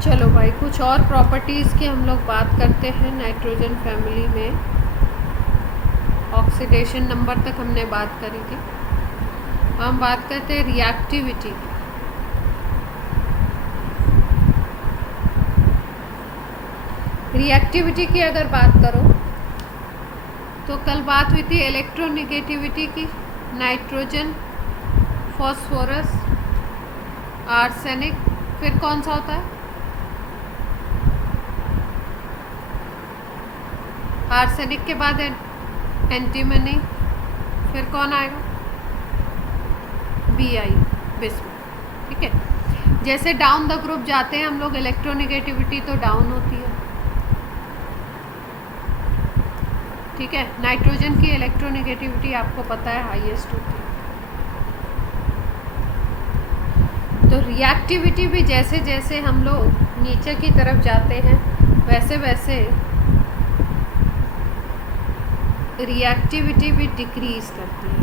चलो भाई, कुछ और प्रॉपर्टीज़ की हम लोग बात करते हैं नाइट्रोजन फैमिली में। ऑक्सीडेशन नंबर तक हमने बात करी थी। हम बात करते हैं रिएक्टिविटी। रिएक्टिविटी की अगर बात करो तो कल बात हुई थी इलेक्ट्रोनेगेटिविटी की। नाइट्रोजन, फॉस्फोरस, आर्सेनिक, फिर कौन सा होता है? आर्सेनिक के बाद एंटीमनी, फिर कौन आएगा? Bi, bismuth. ठीक है, जैसे डाउन द ग्रुप जाते हैं हम लोग, इलेक्ट्रोनेगेटिविटी तो डाउन होती है। ठीक है, नाइट्रोजन की इलेक्ट्रोनेगेटिविटी आपको पता है हाईएस्ट होती है। तो रिएक्टिविटी भी जैसे जैसे हम लोग नीचे की तरफ जाते हैं वैसे वैसे रिएक्टिविटी भी डिक्रीज करती है।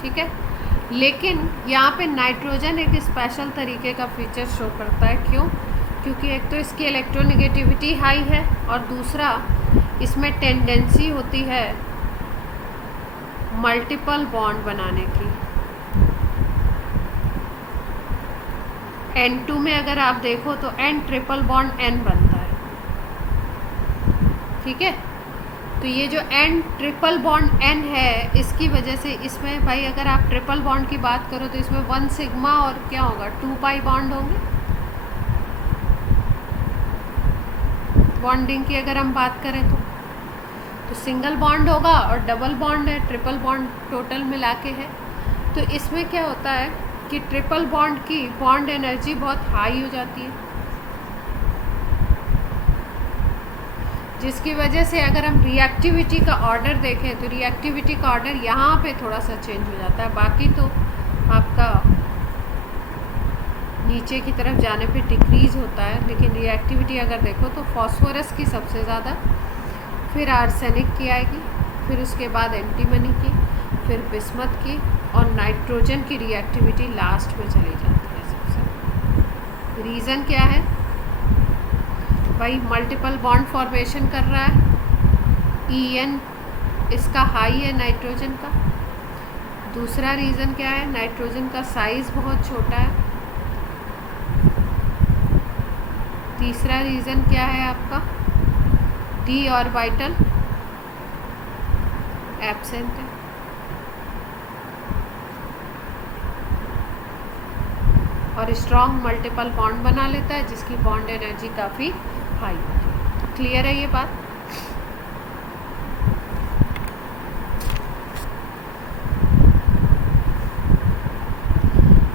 ठीक है, लेकिन यहाँ पे नाइट्रोजन एक स्पेशल तरीके का फीचर शो करता है। क्यों? क्योंकि एक तो इसकी इलेक्ट्रोनेगेटिविटी हाई है और दूसरा इसमें टेंडेंसी होती है मल्टीपल बॉन्ड बनाने की। N2 में अगर आप देखो तो N ट्रिपल बॉन्ड N बनता है। ठीक है, तो ये जो N ट्रिपल बॉन्ड N है, इसकी वजह से इसमें भाई अगर आप ट्रिपल बॉन्ड की बात करो तो इसमें 1 सिग्मा और क्या होगा, 2 पाई बॉन्ड होंगे। बॉन्डिंग की अगर हम बात करें तो सिंगल बॉन्ड होगा और डबल बॉन्ड है, ट्रिपल बॉन्ड टोटल मिला के है। तो इसमें क्या होता है कि ट्रिपल बॉन्ड की बॉन्ड एनर्जी बहुत हाई हो जाती है, जिसकी वजह से अगर हम रिएक्टिविटी का ऑर्डर देखें तो रिएक्टिविटी का ऑर्डर यहाँ पे थोड़ा सा चेंज हो जाता है। बाकी तो आपका नीचे की तरफ जाने पे डिक्रीज होता है, लेकिन रिएक्टिविटी अगर देखो तो फॉस्फोरस की सबसे ज़्यादा, फिर आर्सेनिक की आएगी, फिर उसके बाद एंटीमनी की, फिर बिस्मथ की, और नाइट्रोजन की रिएक्टिविटी लास्ट में चली जाती है सबसे। रीज़न क्या है भाई? मल्टीपल बॉन्ड फॉर्मेशन कर रहा है, En इसका हाई है नाइट्रोजन का। दूसरा रीज़न क्या है? नाइट्रोजन का साइज़ बहुत छोटा है। तीसरा रीज़न क्या है आपका? डी ऑर्बिटल एब्सेंट है। और स्ट्रॉन्ग मल्टीपल बॉन्ड बना लेता है, जिसकी बॉन्ड एनर्जी काफ़ी हाई होती है। क्लियर है ये बात?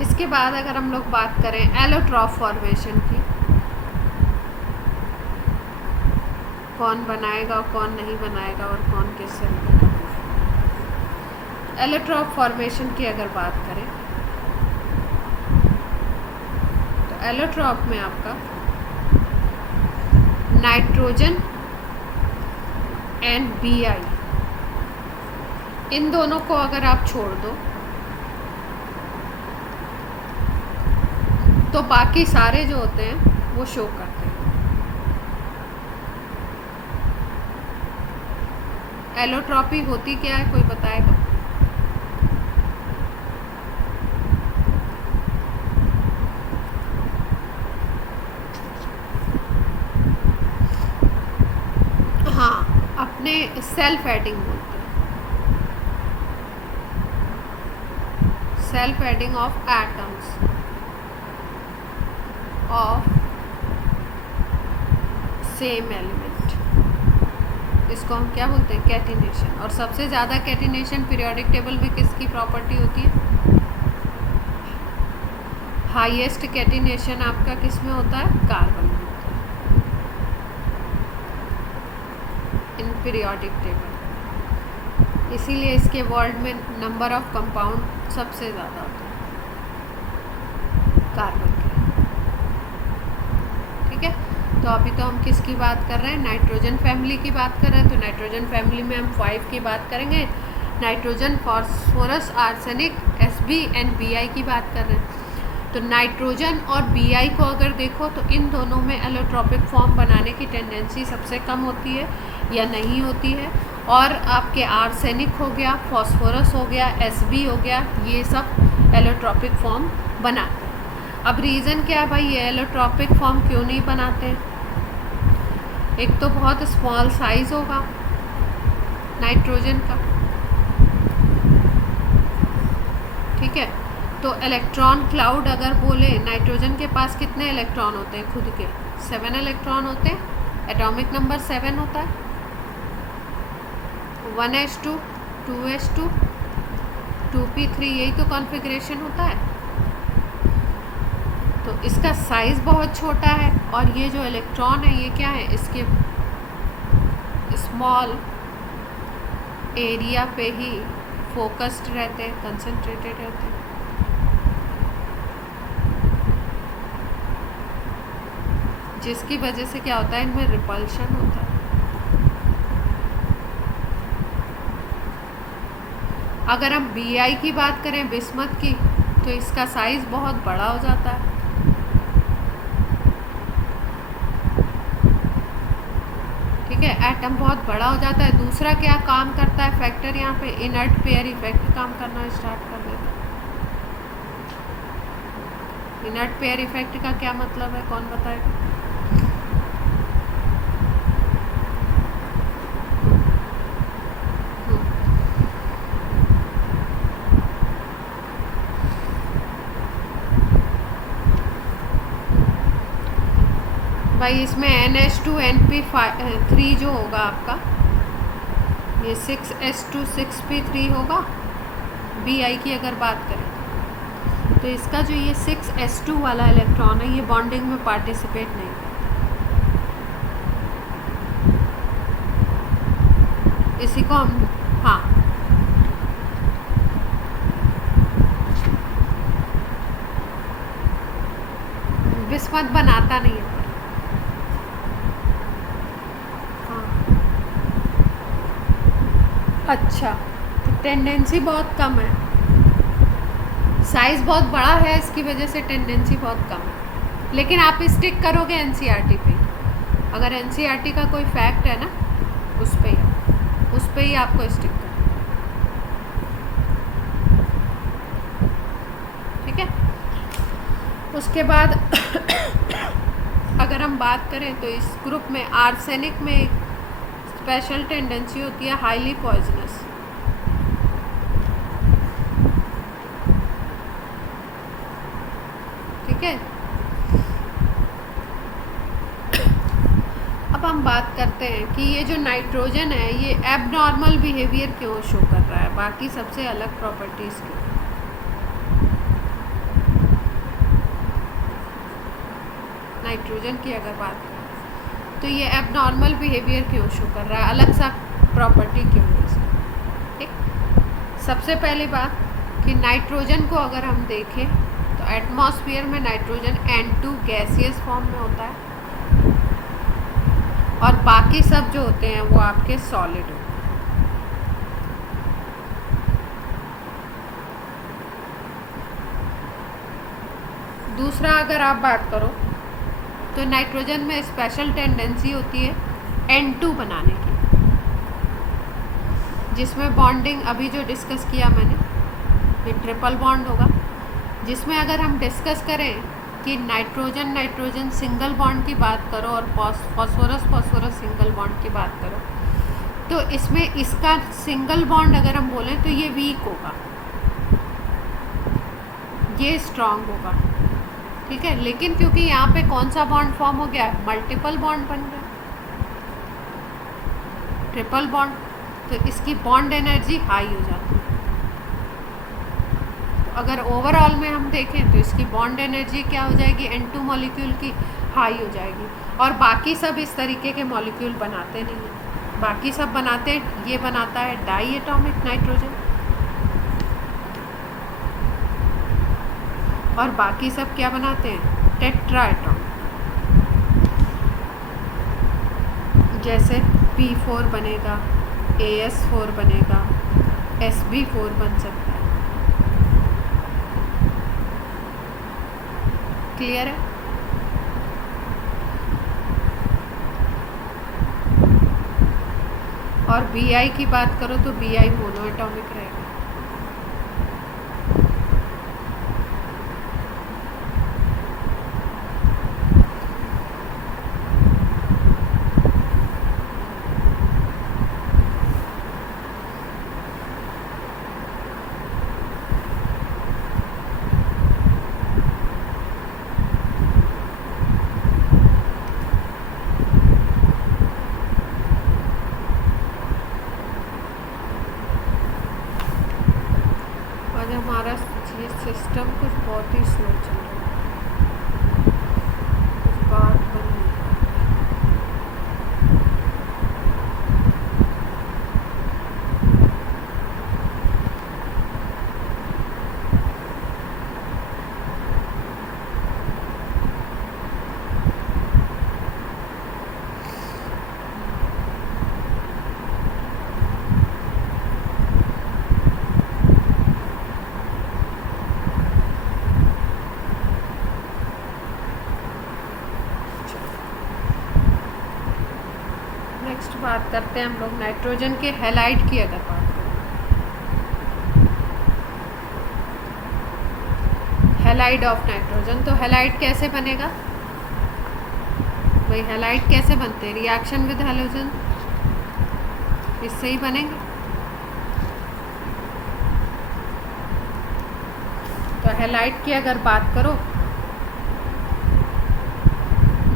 इसके बाद अगर हम लोग बात करें एलोट्रॉफ फॉर्मेशन की, कौन बनाएगा और कौन नहीं बनाएगा और कौन किससे मिलेगा। एलोट्रॉफ फॉर्मेशन की अगर बात करें तो एलोट्रॉफ में आपका नाइट्रोजन एंड Bi, इन दोनों को अगर आप छोड़ दो तो बाकी सारे जो होते हैं वो शो करते हैं। एलोट्रॉपी होती क्या है, कोई बताएगा? हाँ, अपने सेल्फ एडिंग बोलते हैं, self adding of atoms of same element. इसको हम क्या बोलते हैं? कैटिनेशन। और सबसे ज़्यादा कैटिनेशन पीरियोडिक टेबल में किसकी प्रॉपर्टी होती है? हाईएस्ट कैटिनेशन आपका किस में होता है? कार्बन में होता है इन पीरियोडिक टेबल। इसीलिए इसके वर्ल्ड में नंबर ऑफ कंपाउंड सबसे ज़्यादा होता है कार्बन के। ठीक है, तो अभी तो हम किसकी बात कर रहे हैं? नाइट्रोजन फैमिली की बात कर रहे हैं। तो नाइट्रोजन फैमिली में हम 5 की बात करेंगे। Nitrogen, phosphorus, arsenic, Sb and Bi की बात कर रहे हैं। तो नाइट्रोजन और Bi को अगर देखो तो इन दोनों में एलोट्रॉपिक फॉर्म बनाने की टेंडेंसी सबसे कम होती है या नहीं होती है। और आपके आर्सेनिक हो गया, फॉस्फोरस हो गया, Sb हो गया, ये सब एलोट्रॉपिक फॉर्म बनाते हैं। अब रीज़न क्या है भाई ये एलोट्रॉपिक फॉर्म क्यों नहीं बनाते हैं? एक तो बहुत स्मॉल साइज़ होगा नाइट्रोजन का, ठीक है। तो इलेक्ट्रॉन क्लाउड अगर बोले, नाइट्रोजन के पास कितने इलेक्ट्रॉन होते हैं खुद के? 7 इलेक्ट्रॉन होते हैं, एटॉमिक नंबर 7 होता है। 1s2, 2s2, 2p3, यही तो कॉन्फ़िगरेशन होता है। तो इसका साइज़ बहुत छोटा है और ये जो इलेक्ट्रॉन है ये क्या है, इसके स्मॉल एरिया पे ही फोकस्ड रहते हैं, कंसंट्रेटेड रहते हैं। जिसकी वजह से क्या होता है, इनमें रिपल्शन होता है। अगर हम Bi की बात करें, बिस्मथ की, तो इसका साइज़ बहुत बड़ा हो जाता है। ठीक है, एटम बहुत बड़ा हो जाता है। दूसरा क्या काम करता है फैक्टर, यहाँ पे इनर्ट पेयर इफेक्ट काम करना स्टार्ट कर देता है। इनर्ट पेयर इफेक्ट का क्या मतलब है, कौन बताएगा? भाई इसमें NH2NP3 जो होगा आपका, ये 6s2 6p3 होगा। Bi की अगर बात करें तो इसका जो ये 6s2 वाला इलेक्ट्रॉन है ये बॉन्डिंग में पार्टिसिपेट नहीं करता। इसी को हम, हाँ, बिस्मथ बनाता नहीं है। अच्छा, तो टेंडेंसी बहुत कम है, साइज़ बहुत बड़ा है, इसकी वजह से टेंडेंसी बहुत कम है। लेकिन आप स्टिक करोगे NCERT पे, अगर NCERT का कोई फैक्ट है ना उस पे ही आपको स्टिक करना, ठीक है। उसके बाद अगर हम बात करें तो इस ग्रुप में आर्सेनिक में एक स्पेशल टेंडेंसी होती है, हाईली पॉइजनस। ठीक है, अब हम बात करते हैं कि ये जो नाइट्रोजन है ये एबनॉर्मल बिहेवियर क्यों शो कर रहा है बाकी सबसे अलग प्रॉपर्टीज़ के। नाइट्रोजन की अगर बात करें तो ये एबनॉर्मल बिहेवियर क्यों शो कर रहा है, अलग सा प्रॉपर्टी क्यों है इसकी। ठीक, सबसे पहली बात कि नाइट्रोजन को अगर हम देखें तो एटमॉस्फेयर में नाइट्रोजन N2 गैसियस फॉर्म में होता है और बाकी सब जो होते हैं वो आपके सॉलिड होते हैं। दूसरा अगर आप बात करो तो नाइट्रोजन में स्पेशल टेंडेंसी होती है N2 बनाने की, जिसमें बॉन्डिंग अभी जो डिस्कस किया मैंने, ये ट्रिपल बॉन्ड होगा। जिसमें अगर हम डिस्कस करें कि नाइट्रोजन सिंगल बॉन्ड की बात करो और फॉस्फोरस सिंगल बॉन्ड की बात करो, तो इसमें इसका सिंगल बॉन्ड अगर हम बोलें तो ये वीक होगा, ये स्ट्रॉन्ग होगा। ठीक है, लेकिन क्योंकि यहाँ पे कौन सा बॉन्ड फॉर्म हो गया, मल्टीपल बॉन्ड बन गया, ट्रिपल बॉन्ड, तो इसकी बॉन्ड एनर्जी हाई हो जाती है। तो अगर ओवरऑल में हम देखें तो इसकी बॉन्ड एनर्जी क्या हो जाएगी, N2 मॉलिक्यूल की हाई हो जाएगी। और बाकी सब इस तरीके के मॉलिक्यूल बनाते नहीं हैं, बाकी सब बनाते, ये बनाता है डाई एटॉमिक नाइट्रोजन और बाकी सब क्या बनाते हैं, टेट्रा एटॉमिक। जैसे P4 बनेगा, AS4 बनेगा, SB4 बन सकता है। क्लियर है? और Bi की बात करो तो Bi मोनो एटॉमिक रहेगा। हमारा ये सिस्टम कुछ बहुत ही स्लो चल रहा है, कुछ बात बन नहीं बात करते हैं हम लोग नाइट्रोजन के हैलाइड की। अगर बात करें हैलाइड ऑफ नाइट्रोजन, तो हैलाइड कैसे बनेगा भाई? हैलाइड कैसे बनते हैं? रिएक्शन विद हैलोजन, इससे ही बनेंगे। तो हैलाइड की अगर बात करो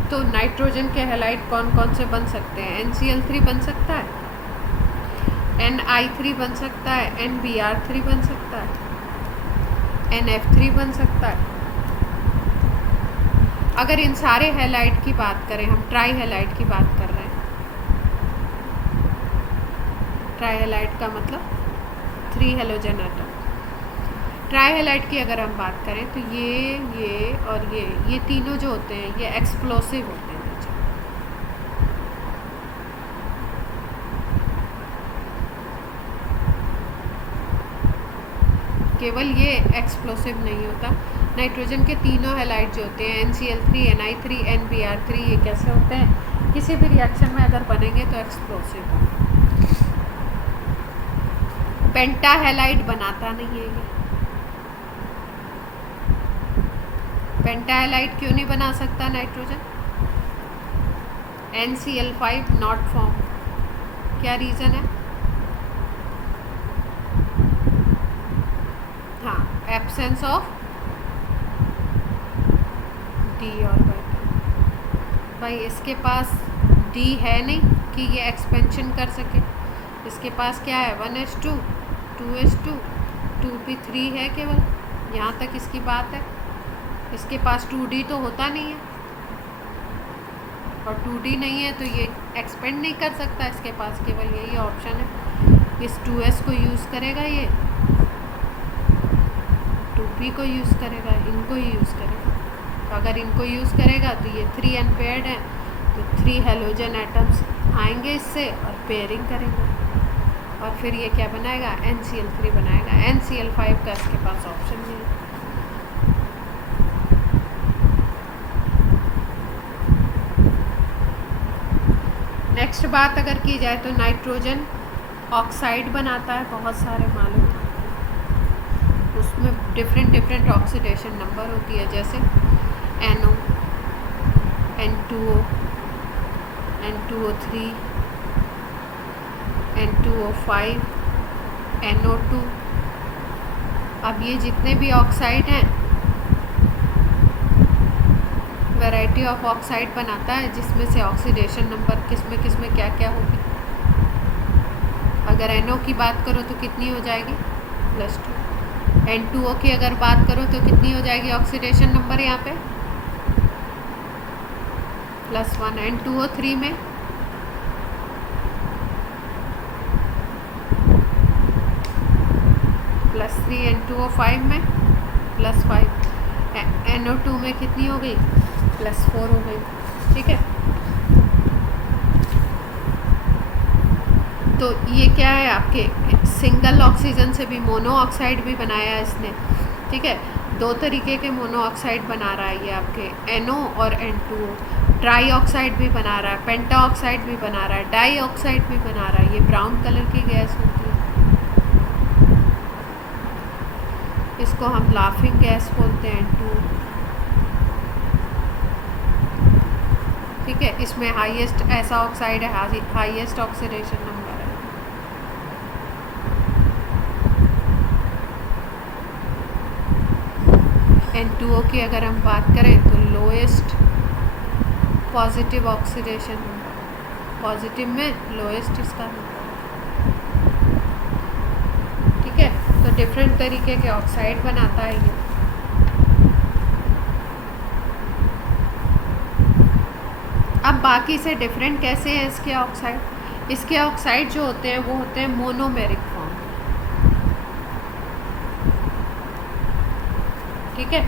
तो नाइट्रोजन के हैलाइड कौन कौन से बन सकते हैं? NCl3 बन सकता है, Ni3 बन सकता है, NBr3 बन सकता है, NF3 बन सकता है। अगर इन सारे हैलाइड की बात करें, हम ट्राई हैलाइड की बात कर रहे हैं। ट्राई हैलाइड का मतलब 3 हैलोजन एटम। ट्राई हैलाइड की अगर हम बात करें तो ये और ये तीनों जो होते हैं ये एक्सप्लोसिव होते हैं। केवल ये एक्सप्लोसिव नहीं होता, नाइट्रोजन के तीनों हैलाइड जो होते हैं NCl3, Ni3, NBr3, ये कैसे होते हैं? किसी भी रिएक्शन में अगर बनेंगे तो एक्सप्लोसिव होंगे। पेंटा हैलाइड बनाता नहीं है ये। पेंटा हैलाइड क्यों नहीं बना सकता नाइट्रोजन? NCl5 not form. क्या रीज़न है? हाँ, एब्सेंस ऑफ D ऑर्बिटल। भाई इसके पास D है नहीं कि ये एक्सपेंशन कर सके। इसके पास क्या है? 1s2, 2s2, 2p3 है केवल, यहाँ तक इसकी बात है। इसके पास 2D तो होता नहीं है, और 2D नहीं है तो ये एक्सपेंड नहीं कर सकता। इसके पास केवल यही ऑप्शन है, इस 2s को यूज़ करेगा, ये 2p को यूज़ करेगा, इनको ही यूज़ करेगा। तो अगर इनको यूज़ करेगा तो ये 3 अनपेयर्ड है, तो 3 हैलोजन एटम्स आएंगे इससे और पेयरिंग करेंगे, और फिर ये क्या बनाएगा? NCl3 बनाएगा। NCl5 का इसके पास ऑप्शन नहीं है। नेक्स्ट बात अगर की जाए तो नाइट्रोजन ऑक्साइड बनाता है, बहुत सारे मालूम है। उसमें डिफरेंट ऑक्सीडेशन नंबर होती है, जैसे NO, N2O, N2O3, N2O5, NO2। अब ये जितने भी ऑक्साइड हैं, वैरायटी ऑफ ऑक्साइड बनाता है, जिसमें से ऑक्सीडेशन नंबर किसमें क्या क्या होगी। अगर NO की बात करो तो कितनी हो जाएगी? +2। N2O की अगर बात करो तो कितनी हो जाएगी ऑक्सीडेशन नंबर यहाँ पे? +1। N2O3 में +3, N2O5 में +5, NO2 में कितनी हो गई? +4 हो गई। ठीक है, तो ये क्या है, आपके सिंगल ऑक्सीजन से भी मोनो ऑक्साइड भी बनाया है इसने, ठीक है। दो तरीके के मोनो ऑक्साइड बना रहा है ये आपके NO और N2O। ट्राई ऑक्साइड भी बना रहा है, पेंटा ऑक्साइड भी बना रहा है, डाई ऑक्साइड भी बना रहा है। ये ब्राउन कलर की गैस होती है, इसको हम लाफिंग गैस बोलते हैं, N2O, ठीक है। इसमें हाईएस्ट ऐसा ऑक्साइड है, हाईएस्ट ऑक्सीडेशन नंबर है। N2O की अगर हम बात करें तो lowest positive oxidation number, positive में लोएस्ट इसका नंबर, ठीक है। तो डिफरेंट तरीके के ऑक्साइड बनाता है ये। अब बाकी से डिफरेंट कैसे हैं इसके ऑक्साइड? इसके ऑक्साइड जो होते हैं वो होते हैं मोनोमेरिक फॉर्म, ठीक है।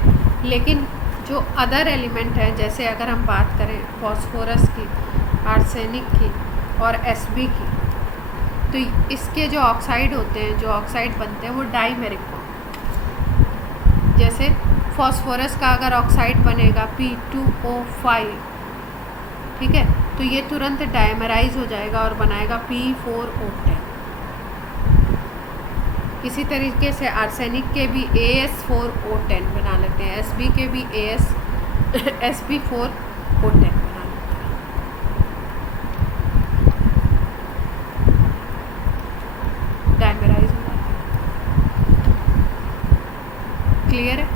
लेकिन जो अदर एलिमेंट है, जैसे अगर हम बात करें फॉस्फोरस की, आर्सेनिक की और Sb की, तो इसके जो ऑक्साइड होते हैं, जो ऑक्साइड बनते हैं वो डाईमेरिक फॉर्म। जैसे फॉस्फोरस का अगर ऑक्साइड बनेगा P2O5, ठीक है, तो ये तुरंत डायमराइज हो जाएगा और बनाएगा P4O10। इसी तरीके से आर्सेनिक के भी AS4O10 बना लेते हैं, Sb के भी Sb4O10 बना लेते हैं, डायमराइज हो जाता है। क्लियर है?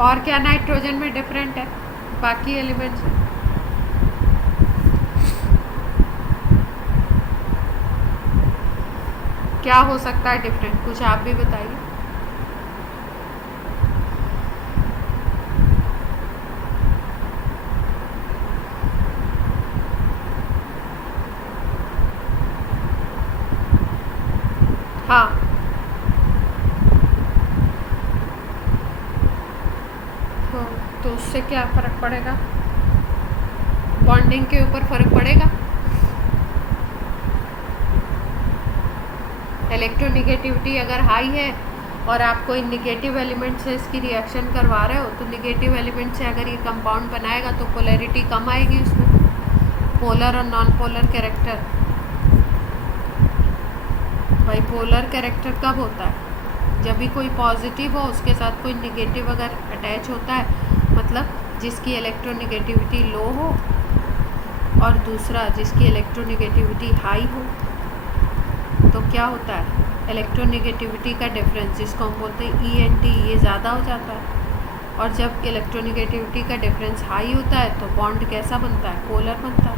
और क्या नाइट्रोजन में डिफरेंट है बाकी एलिमेंट्स से? क्या हो सकता है डिफरेंट, कुछ आप भी बताइए। हाँ, तो उससे क्या फ़र्क पड़ेगा? बॉन्डिंग के ऊपर फ़र्क पड़ेगा। इलेक्ट्रोनिगेटिविटी अगर हाई है और आप कोई निगेटिव एलिमेंट से इसकी रिएक्शन करवा रहे हो, तो निगेटिव एलिमेंट से अगर ये कंपाउंड बनाएगा तो पोलैरिटी कम आएगी उसमें, पोलर और नॉन पोलर कैरेक्टर। भाई पोलर कैरेक्टर कब होता है? जब भी कोई पॉजिटिव हो उसके साथ कोई निगेटिव अगर अटैच होता है, मतलब जिसकी इलेक्ट्रोनिगेटिविटी लो हो और दूसरा जिसकी इलेक्ट्रोनिगेटिविटी हाई हो, तो क्या होता है, इलेक्ट्रोनिगेटिविटी का डिफरेंस जिसको हम बोलते हैं ENT, ये ज़्यादा हो जाता है। और जब इलेक्ट्रोनिगेटिविटी का डिफरेंस हाई होता है तो बॉन्ड कैसा बनता है? पोलर बनता है।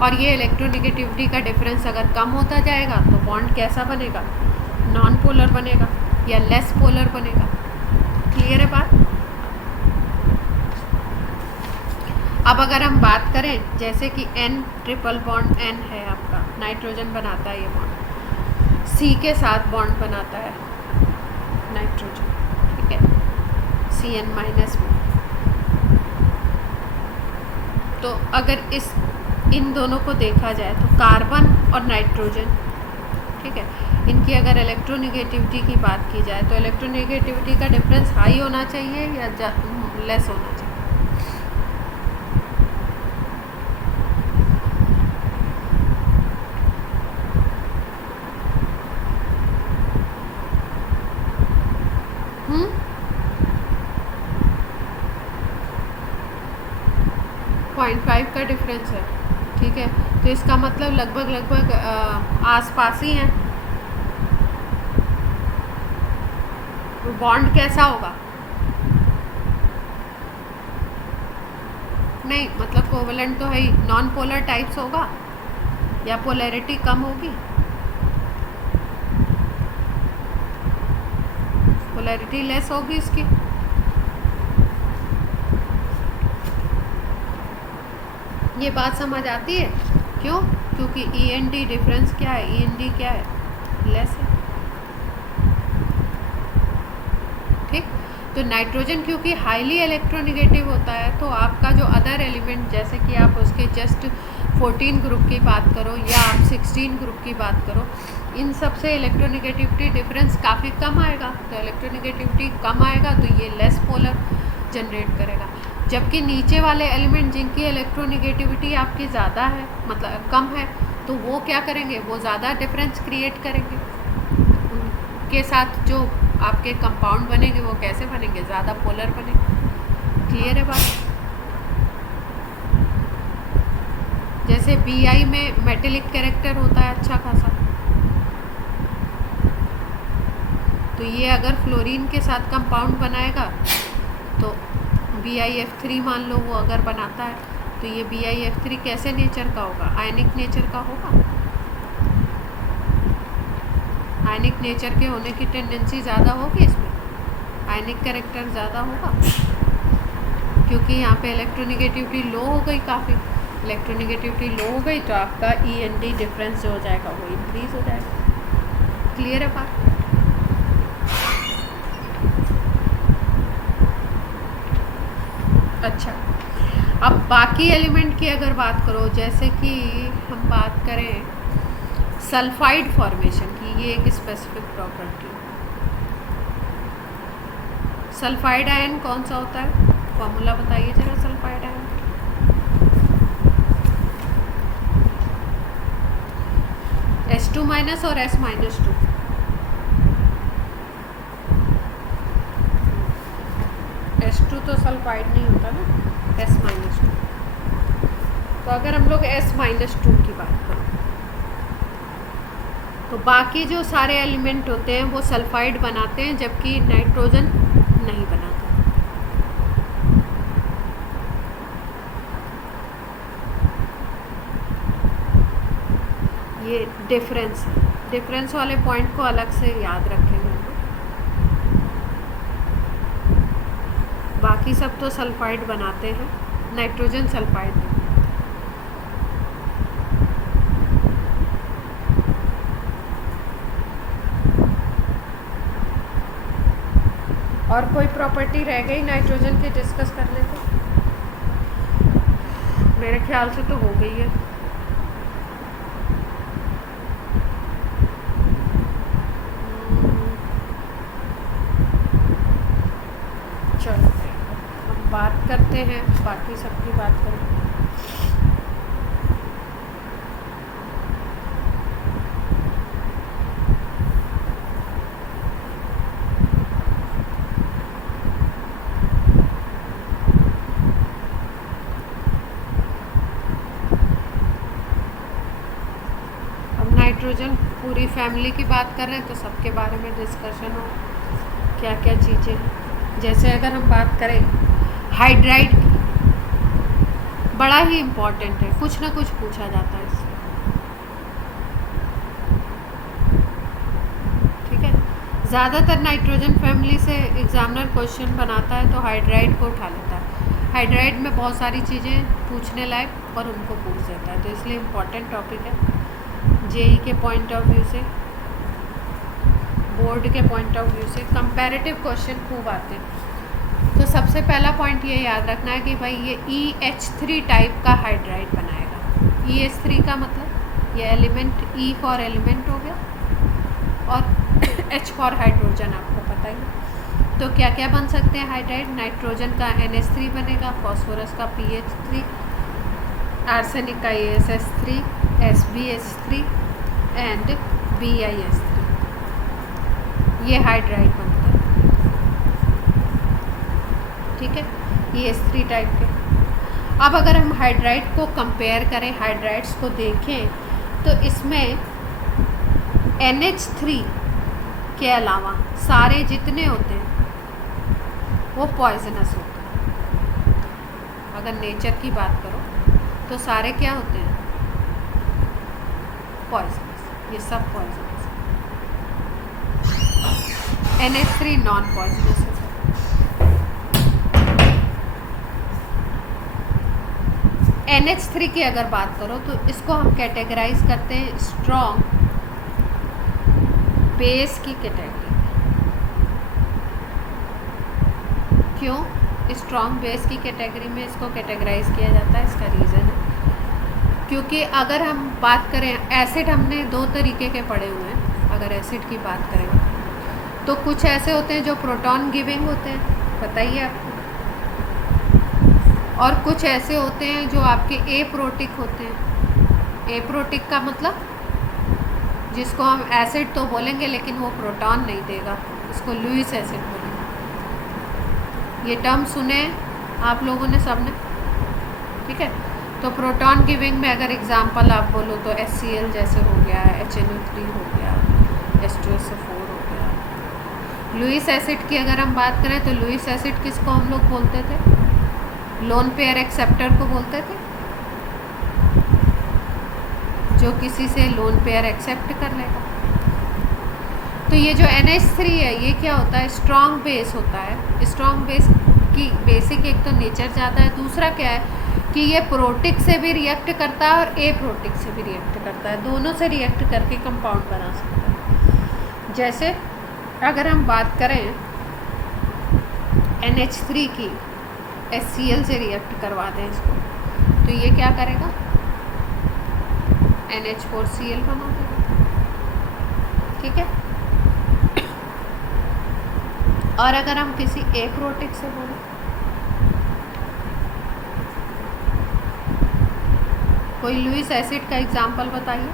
और ये इलेक्ट्रोनिगेटिविटी का डिफरेंस अगर कम होता जाएगा तो बॉन्ड कैसा बनेगा? नॉन पोलर बनेगा या लेस पोलर बनेगा। क्लियर है बात? अब अगर हम बात करें जैसे कि N ट्रिपल बॉन्ड N है आपका, नाइट्रोजन बनाता है ये बॉन्ड, C के साथ बॉन्ड बनाता है नाइट्रोजन, ठीक है, CN-। तो अगर इन दोनों को देखा जाए तो कार्बन और नाइट्रोजन, ठीक है, इनकी अगर इलेक्ट्रोनिगेटिविटी की बात की जाए तो इलेक्ट्रोनिगेटिविटी का डिफरेंस हाई होना चाहिए या लेस होना चाहिए? .5 का डिफरेंस है, ठीक है, तो इसका मतलब लगभग आसपास ही हैं। बॉन्ड कैसा होगा? नहीं, मतलब कोवेलेंट तो है ही, नॉन पोलर टाइप्स होगा या पोलैरिटी कम होगी? पोलैरिटी लेस होगी इसकी। ये बात समझ आती है? क्यों? क्योंकि ENT डिफरेंस क्या है? ENT क्या है? लेस है। ठीक, तो नाइट्रोजन क्योंकि हाईली इलेक्ट्रोनेगेटिव होता है, तो आपका जो अदर एलिमेंट जैसे कि आप उसके जस्ट 14 ग्रुप की बात करो या आप 16 ग्रुप की बात करो, इन सब से इलेक्ट्रोनेगेटिविटी डिफरेंस काफ़ी कम आएगा। तो इलेक्ट्रोनेगेटिविटी कम आएगा तो ये लेस पोलर जनरेट करेगा। जबकि नीचे वाले एलिमेंट जिनकी इलेक्ट्रोनेगेटिविटी आपकी ज़्यादा है, मतलब कम है, तो वो क्या करेंगे, वो ज़्यादा डिफरेंस क्रिएट करेंगे। उनके साथ जो आपके कंपाउंड बनेंगे वो कैसे बनेंगे, ज़्यादा पोलर बनेंगे। क्लियर है बात? जैसे Bi में मेटेलिक कैरेक्टर होता है अच्छा खासा, तो ये अगर फ्लोरीन के साथ कंपाउंड बनाएगा तो BiF3 मान लो वो अगर बनाता है, तो ये BiF3 कैसे नेचर का होगा, आयनिक नेचर का होगा। आयनिक नेचर के होने की टेंडेंसी ज़्यादा होगी इसमें, आयनिक कैरेक्टर ज़्यादा होगा, क्योंकि यहाँ पे इलेक्ट्रोनेगेटिविटी लो हो गई काफ़ी। इलेक्ट्रोनेगेटिविटी लो हो गई तो आपका END डिफरेंस जो हो जाएगा वो इंक्रीज हो जाएगा। क्लियर है बात? अच्छा, अब बाकी एलिमेंट की अगर बात करो, जैसे कि हम बात करें सल्फाइड फॉर्मेशन की, ये एक स्पेसिफिक प्रॉपर्टी है। सल्फाइड आयन कौन सा होता है, फॉर्मूला बताइए जरा सल्फाइड आयन। S2- और S-2। S2 तो सल्फाइड नहीं होता ना, S-2। तो अगर हम लोग S-2 की बात करें तो बाकी जो सारे एलिमेंट होते हैं वो सल्फाइड बनाते हैं, जबकि नाइट्रोजन नहीं बनाता। ये डिफरेंस है, डिफरेंस वाले पॉइंट को अलग से याद रखेंगे। बाकी सब तो सल्फाइड बनाते हैं, नाइट्रोजन सल्फाइड नहीं। और कोई प्रॉपर्टी रह गई नाइट्रोजन की डिस्कस कर लेते? मेरे ख्याल से तो हो गई है। चलो हम बात करते हैं, बाकी सबकी बात करें। नाइट्रोजन पूरी फैमिली की बात कर रहे हैं तो सबके बारे में डिस्कशन हो, क्या क्या चीज़ें हैं। जैसे अगर हम बात करें हाइड्राइड की, बड़ा ही इम्पोर्टेंट है, कुछ ना कुछ पूछा जाता है इससे। ठीक है, ज़्यादातर नाइट्रोजन फैमिली से एग्जामिनर क्वेश्चन बनाता है तो हाइड्राइड को उठा लेता है। हाइड्राइड में बहुत सारी चीज़ें पूछने लायक और उनको पूछ देता है, तो इसलिए इम्पोर्टेंट टॉपिक है। जेई के पॉइंट ऑफ व्यू से, बोर्ड के पॉइंट ऑफ व्यू से कंपैरेटिव क्वेश्चन खूब आते हैं। तो सबसे पहला पॉइंट ये याद रखना है कि भाई ये EH3 टाइप का हाइड्राइड बनाएगा। EH3 का मतलब ये एलिमेंट, E फॉर एलिमेंट हो गया और H फॉर हाइड्रोजन, आपको पता ही। तो क्या क्या बन सकते हैं हाइड्राइड? नाइट्रोजन का NH3 बनेगा, फॉस्फोरस का PH3, आर्सेनिक का ASS3, SbH3 एंड BiS3। ये हाइड्राइड बनता है। ठीक है, EH3 टाइप के। अब अगर हम हाइड्राइड को कंपेयर करें, हाइड्राइड्स को देखें, तो इसमें NH3 के अलावा सारे जितने होते हैं वो पॉइजनस होते हैं। अगर नेचर की बात करो तो सारे क्या होते हैं? पॉइजनस, ये सब पॉइजनस। NH3 नॉन पॉइजनस है। NH3 की अगर बात करो तो इसको हम कैटेगराइज करते हैं स्ट्रॉन्ग बेस की कैटेगरी। क्यों स्ट्रॉन्ग बेस की कैटेगरी में इसको कैटेगराइज किया जाता है? इसका रीज़न है क्योंकि अगर हम बात करें एसिड, हमने दो तरीके के पढ़े हुए हैं। अगर एसिड की बात करें तो कुछ ऐसे होते हैं जो प्रोटॉन गिविंग होते हैं, बताइए आपको, और कुछ ऐसे होते हैं जो आपके एप्रोटिक होते हैं। एप्रोटिक का मतलब जिसको हम एसिड तो बोलेंगे लेकिन वो प्रोटॉन नहीं देगा, इसको लुईस एसिड बोलेंगे। ये टर्म सुने आप लोगों ने, सबने, ठीक है। तो प्रोटॉन गिविंग में अगर एग्जांपल आप बोलो तो HCl जैसे हो गया, HNO3 हो गया, H2SO4 हो गया। लुईस एसिड की अगर हम बात करें तो लुईस एसिड किसको हम लोग बोलते थे? लोन पेयर एक्सेप्टर को बोलते थे, जो किसी से लोन पेयर एक्सेप्ट कर लेगा। तो ये जो NH3 है ये क्या होता है? स्ट्रॉन्ग बेस होता है। स्ट्रॉन्ग बेस की बेसिक एक तो नेचर ज़्यादा है, दूसरा क्या है कि ये प्रोटिक से भी रिएक्ट करता है और एप्रोटिक से भी रिएक्ट करता है, दोनों से रिएक्ट करके कंपाउंड बना सकता है। जैसे अगर हम बात करें NH3 की, HCl से रिएक्ट करवा दें इसको, तो ये क्या करेगा? NH4Cl बना देगा, ठीक है। और अगर हम किसी एप्रोटिक से बोलें, कोई लुईस एसिड का एग्जाम्पल बताइए।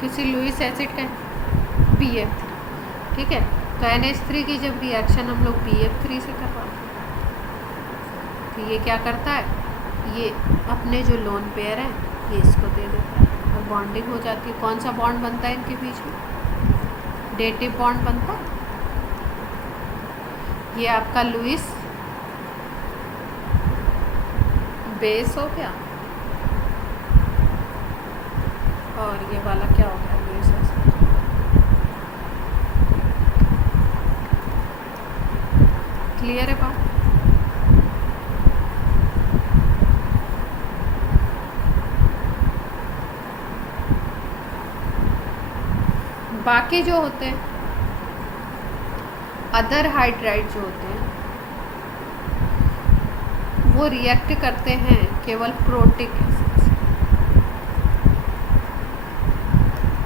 किसी लुईस एसिड का BF3, ठीक है। तो NH3 की जब रिएक्शन हम लोग BF3 से करवाते हैं तो ये क्या करता है? ये अपने जो लोन पेयर है ये इसको दे देता है और बॉन्डिंग हो जाती है। कौन सा बॉन्ड बनता है इनके बीच में? डेटिव बॉन्ड बनता है। ये आपका लुईस बेस हो गया और ये वाला क्या हो गया? Lewis acid. क्लियर है बात? बाकी जो होते हैं अदर हाइड्राइड जो होते हैं वो रिएक्ट करते हैं केवल प्रोटिक एसिड से।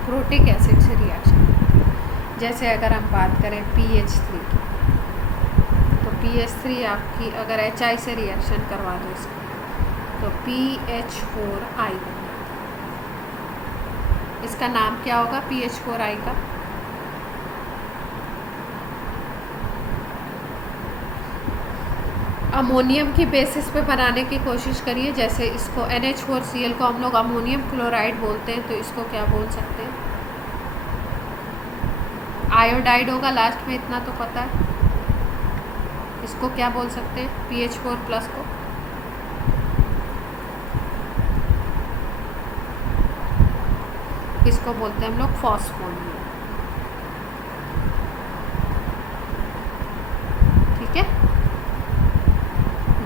प्रोटिक एसिड से रिएक्शन करते हैं। जैसे अगर हम बात करें PH3 की, तो PH3 आपकी अगर HI से रिएक्शन करवा दो इसको तो PH4I बन जाता है। इसका नाम क्या होगा PH4I का? अमोनियम की बेसिस पे बनाने की कोशिश करिए। जैसे इसको NH4Cl को हम लोग अमोनियम क्लोराइड बोलते हैं, तो इसको क्या बोल सकते हैं? आयोडाइड होगा लास्ट में, इतना तो पता है। इसको क्या बोल सकते हैं? PH4+ को इसको बोलते हैं हम लोग फॉस्फोनियम, ठीक है।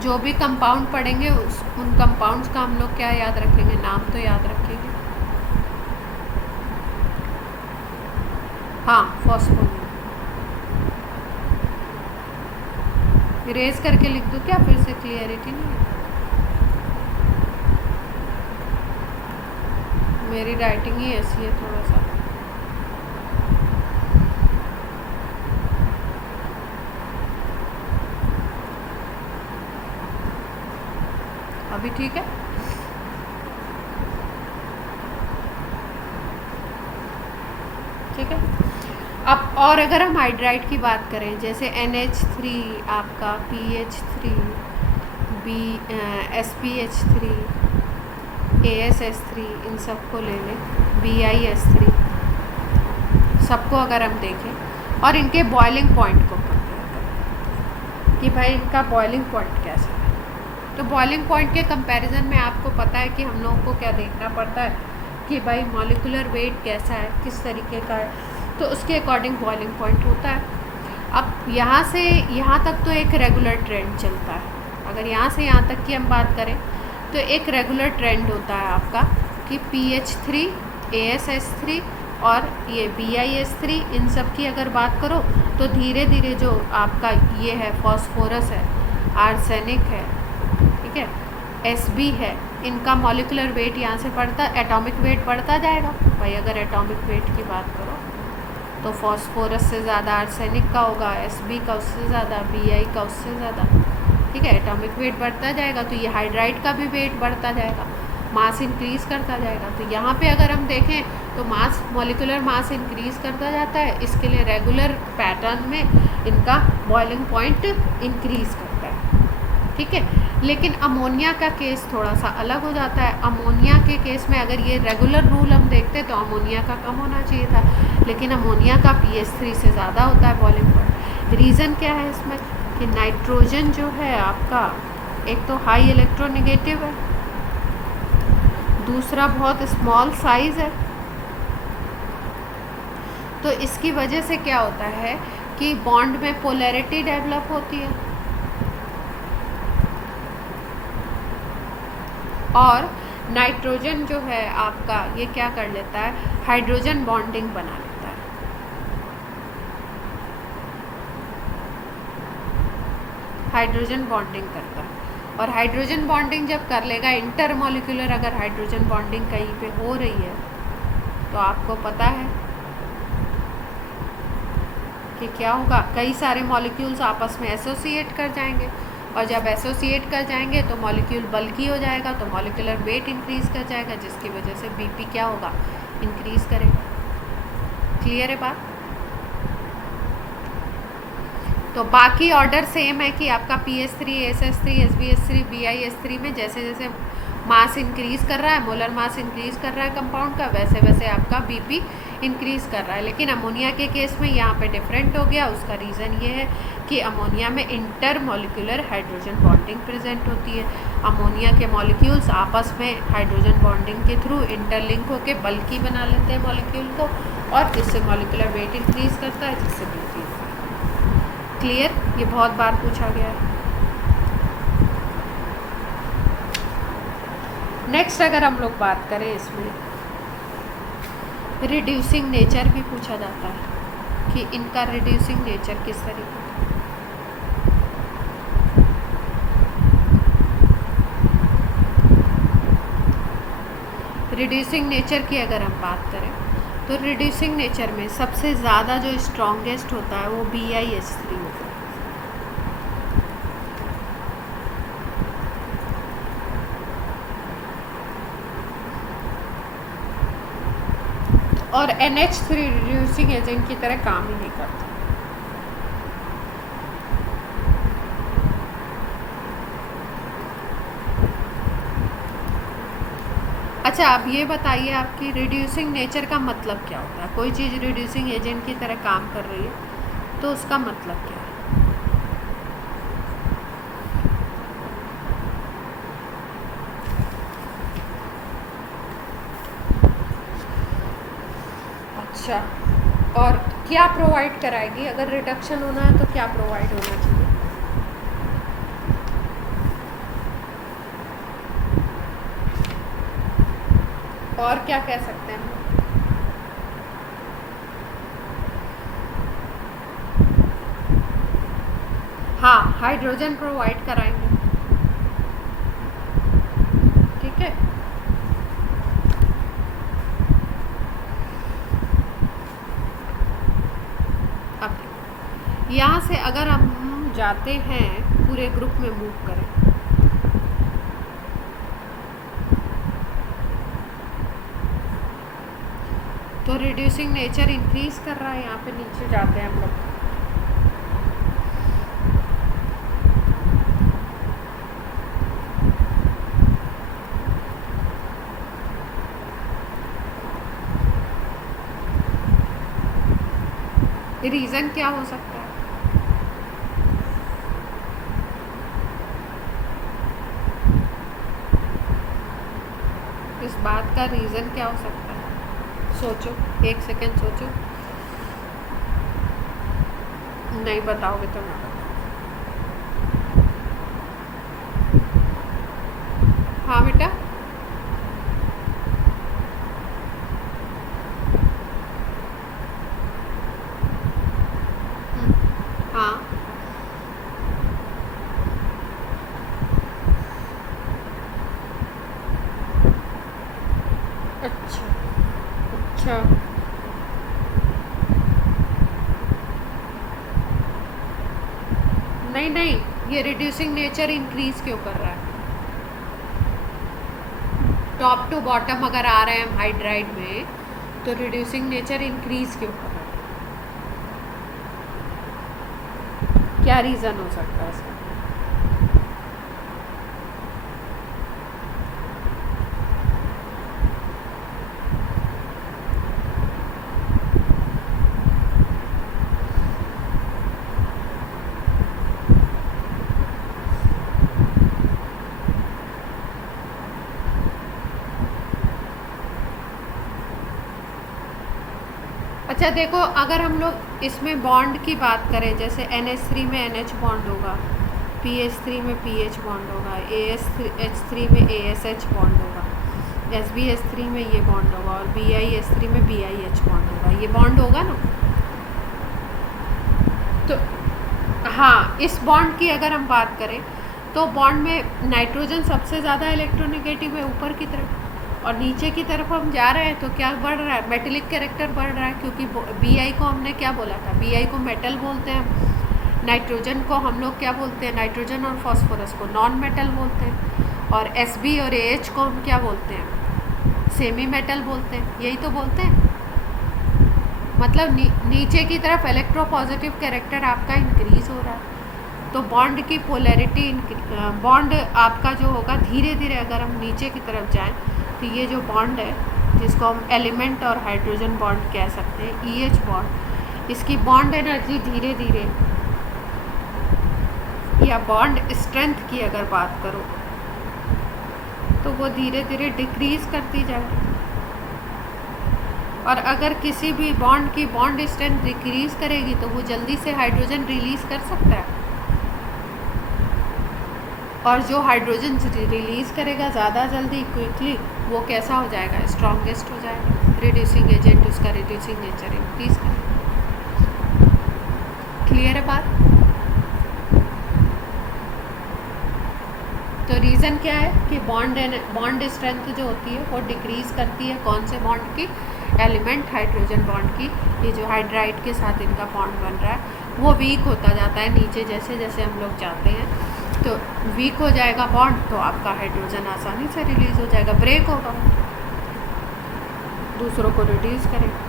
जो भी कंपाउंड पढ़ेंगे उन कंपाउंड्स का हम लोग क्या याद रखेंगे? नाम तो याद रखेंगे। हाँ, फॉस्फोनियम। इरेज करके लिख दूँ क्या? फिर से क्लियरिटी नहीं है, मेरी राइटिंग ही ऐसी है थोड़ा सा। अभी ठीक है? ठीक है। अब और अगर हम हाइड्राइड की बात करें, जैसे NH3 आपका, PH3, SPH3, ASH3, इन सबको ले लें, BiS3, सबको अगर हम देखें और इनके बॉइलिंग पॉइंट को कंपेयर करें कि भाई इनका बॉइलिंग पॉइंट कैसा है, तो बॉइलिंग पॉइंट के कंपैरिजन में आपको पता है कि हम लोगों को क्या देखना पड़ता है कि भाई मॉलिक्यूलर वेट कैसा है, किस तरीके का है, तो उसके अकॉर्डिंग बॉइलिंग पॉइंट होता है। अब यहाँ से यहाँ तक तो एक रेगुलर ट्रेंड चलता है। अगर यहाँ से यहाँ तक की हम बात करें तो एक रेगुलर ट्रेंड होता है आपका कि PH3, ASH3 और ये BiS3, इन सब की अगर बात करो तो धीरे धीरे जो आपका ये है फॉस्फोरस है, आर्सेनिक है, ठीक है, Sb है, इनका मॉलिकुलर वेट यहाँ से बढ़ता, एटॉमिक वेट बढ़ता जाएगा भाई। अगर एटॉमिक वेट की बात करो तो फॉस्फोरस से ज़्यादा आर्सेनिक का होगा, Sb का उससे ज़्यादा, Bi का उससे ज़्यादा, ठीक है, एटॉमिक वेट बढ़ता जाएगा तो ये हाइड्राइड का भी वेट बढ़ता जाएगा, मास इंक्रीज करता जाएगा। तो यहाँ पे अगर हम देखें तो मास, मॉलिकुलर मास इंक्रीज करता जाता है, इसके लिए रेगुलर पैटर्न में इनका बॉइलिंग पॉइंट इंक्रीज करता है, ठीक है। लेकिन अमोनिया का केस थोड़ा सा अलग हो जाता है। अमोनिया के केस में अगर ये रेगुलर रूल हम देखते तो अमोनिया का कम होना चाहिए था, लेकिन अमोनिया का pH3 से ज़्यादा होता है बॉइलिंग पॉइंट। रीज़न क्या है इसमें कि नाइट्रोजन जो है आपका, एक तो हाई इलेक्ट्रोनेगेटिव है, दूसरा बहुत स्मॉल साइज़ है। तो इसकी वजह से क्या होता है कि बॉन्ड में पोलैरिटी डेवलप होती है और नाइट्रोजन जो है आपका ये क्या कर लेता है, हाइड्रोजन बॉन्डिंग बना लेता है। हाइड्रोजन बॉन्डिंग करता है और हाइड्रोजन बॉन्डिंग जब कर लेगा, इंटरमॉलिक्यूलर अगर हाइड्रोजन बॉन्डिंग कहीं पे हो रही है तो आपको पता है कि क्या होगा, कई सारे मॉलिक्यूल्स आपस में एसोसिएट कर जाएंगे और जब एसोसिएट कर जाएंगे तो मॉलिक्यूल बल्की हो जाएगा, तो मॉलिक्यूलर वेट इंक्रीज कर जाएगा, जिसकी वजह से BP क्या होगा, इंक्रीज करेगा। क्लियर है बात? तो बाकी ऑर्डर सेम है कि आपका PH3, ASH3, SbS3, BiS3 में जैसे जैसे मास इंक्रीज कर रहा है, मोलर मास इंक्रीज कर रहा है कंपाउंड का, वैसे वैसे आपका BP इंक्रीज कर रहा है। लेकिन अमोनिया के केस में यहाँ पे डिफरेंट हो गया। उसका रीज़न ये है कि अमोनिया में इंटरमॉलिक्यूलर हाइड्रोजन बॉन्डिंग प्रेजेंट होती है। अमोनिया के मॉलिक्यूल्स आपस में हाइड्रोजन बॉन्डिंग के थ्रू इंटरलिंक होकर बल्की बना लेते हैं मॉलिक्यूल को, और जिससे मॉलिकुलर वेट इंक्रीज करता है, जिससे BP। क्लियर? ये बहुत बार पूछा गया है। नेक्स्ट अगर हम लोग बात करें, इसमें रिड्यूसिंग नेचर भी पूछा जाता है कि इनका रिड्यूसिंग नेचर किस तरीके का। रिड्यूसिंग नेचर की अगर हम बात करें तो रिड्यूसिंग नेचर में सबसे ज़्यादा जो स्ट्रॉन्गेस्ट होता है वो BiH3 होता है। और NH3 रिड्यूसिंग एजेंट की तरह काम ही नहीं करता। अच्छा, अब ये बताइए आपकी रिड्यूसिंग नेचर का मतलब क्या होता है? कोई चीज़ रिड्यूसिंग एजेंट की तरह काम कर रही है तो उसका मतलब क्या है? अच्छा, और क्या प्रोवाइड कराएगी? अगर रिडक्शन होना है तो क्या प्रोवाइड होना चाहिए? और क्या कह सकते हैं? हाँ, हाइड्रोजन प्रोवाइड कराएंगे, ठीक है। अब यहाँ से अगर हम जाते हैं पूरे ग्रुप में मूव करें, तो रिड्यूसिंग नेचर इंक्रीज कर रहा है। यहाँ पे नीचे जाते हैं हम लोग, रीज़न क्या हो सकता है? इस बात का रीज़न क्या हो सकता है? सोचो, 1 सेकेंड सोचो। नहीं बताओगे तो मैं बताऊँ। हाँ बेटा। हाँ। अच्छा। अच्छा। नहीं नहीं, ये रिड्यूसिंग नेचर इंक्रीज क्यों कर रहा है? टॉप टू बॉटम अगर आ रहे हैं हम हाइड्राइड में, तो रिड्यूसिंग नेचर इंक्रीज क्यों कर रहा है? क्या रीज़न हो सकता है इसका? अच्छा देखो, अगर हम लोग इसमें बॉन्ड की बात करें, जैसे NH3 में NH बॉन्ड होगा, PH3 में PH बॉन्ड होगा, ASH3 में ASH बॉन्ड होगा, SbH3 में ये बॉन्ड होगा, और BiH3 में BiH बॉन्ड होगा, ये बॉन्ड होगा ना। तो हाँ, इस बॉन्ड की अगर हम बात करें तो बॉन्ड में नाइट्रोजन सबसे ज़्यादा इलेक्ट्रोनेगेटिव है ऊपर की तरफ, और नीचे की तरफ हम जा रहे हैं तो क्या बढ़ रहा है? मेटेलिक कैरेक्टर बढ़ रहा है, क्योंकि Bi को हमने क्या बोला था? Bi को मेटल बोलते हैं हम। नाइट्रोजन को हम लोग क्या बोलते हैं? नाइट्रोजन और फॉस्फोरस को नॉन मेटल बोलते हैं। और Sb और AH को हम क्या बोलते हैं? सेमी मेटल बोलते हैं। यही तो बोलते हैं। मतलब नीचे की तरफ इलेक्ट्रोपॉजिटिव कैरेक्टर आपका इंक्रीज हो रहा है, तो बॉन्ड की पोलैरिटी, बॉन्ड आपका जो होगा धीरे धीरे, अगर हम नीचे की तरफ जाएं तो ये जो बॉन्ड है, जिसको हम एलिमेंट और हाइड्रोजन बॉन्ड कह सकते हैं, EH बॉन्ड, इसकी बॉन्ड एनर्जी धीरे धीरे, या बॉन्ड स्ट्रेंथ की अगर बात करो तो वो धीरे धीरे डिक्रीज करती जाएगी। और अगर किसी भी बॉन्ड की बॉन्ड स्ट्रेंथ डिक्रीज करेगी तो वो जल्दी से हाइड्रोजन रिलीज कर सकता है, और जो हाइड्रोजन रिलीज करेगा ज़्यादा जल्दी, क्विकली, वो कैसा हो जाएगा? स्ट्रॉन्गेस्ट हो जाएगा। रिड्यूसिंग एजेंट उसका रिड्यूसिंग नेचर इंक्रीज करेगा। क्लियर है बात? तो रीज़न क्या है कि बॉन्ड स्ट्रेंथ जो होती है वो डिक्रीज करती है कौन से बॉन्ड की? एलिमेंट हाइड्रोजन बॉन्ड की। ये जो हाइड्राइड के साथ इनका बॉन्ड बन रहा है वो वीक होता जाता है नीचे, जैसे जैसे हम लोग जाते हैं तो वीक हो जाएगा बॉन्ड, तो आपका हाइड्रोजन आसानी से रिलीज हो जाएगा, ब्रेक होगा, दूसरों को रिड्यूस करेगा।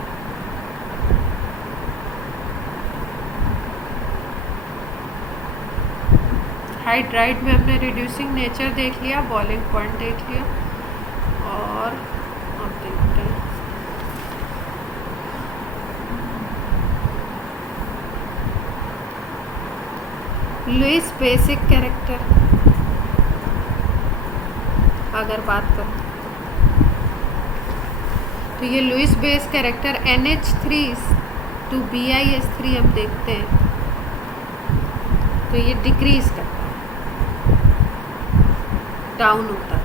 हाइड्राइड में हमने रिड्यूसिंग नेचर देख लिया, बॉइलिंग पॉइंट देख लिया, और अब देखते हैं लुईस बेसिक कैरेक्टर। अगर बात करूं तो ये Lewis base character NH3 to BiH3 हम देखते हैं तो ये डिक्रीज करता है, डाउन होता है।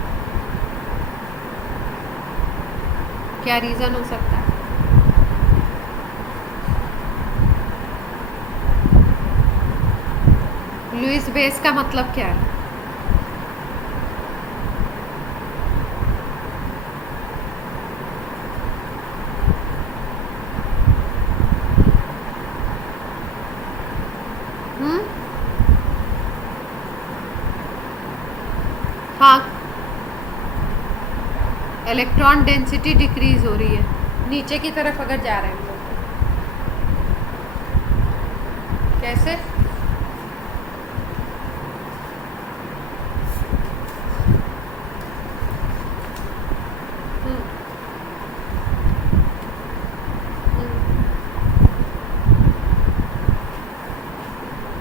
क्या रीज़न हो सकता है? लुईस बेस का मतलब क्या है? हाँ, इलेक्ट्रॉन डेंसिटी डिक्रीज हो रही है नीचे की तरफ अगर जा रहे हैं हम लोग। कैसे?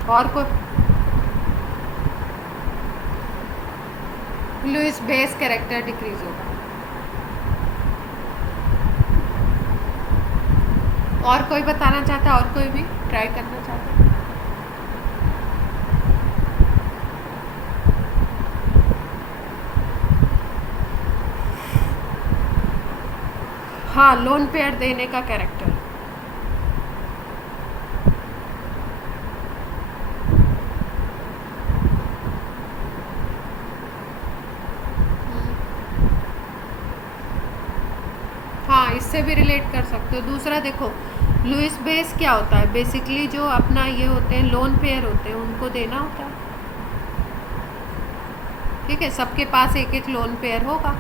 और कोई? लुईस बेस कैरेक्टर डिक्रीज होगा। और कोई बताना चाहता है? और कोई भी ट्राई करना चाहता है? हाँ, लोन पेयर देने का कैरेक्टर। हाँ, इससे भी रिलेट कर सकते हो। दूसरा देखो, लुइस बेस क्या होता है, बेसिकली जो अपना ये होते हैं लोन पेयर होते हैं उनको देना होता है। ठीक है, सबके पास एक एक लोन पेयर होगा।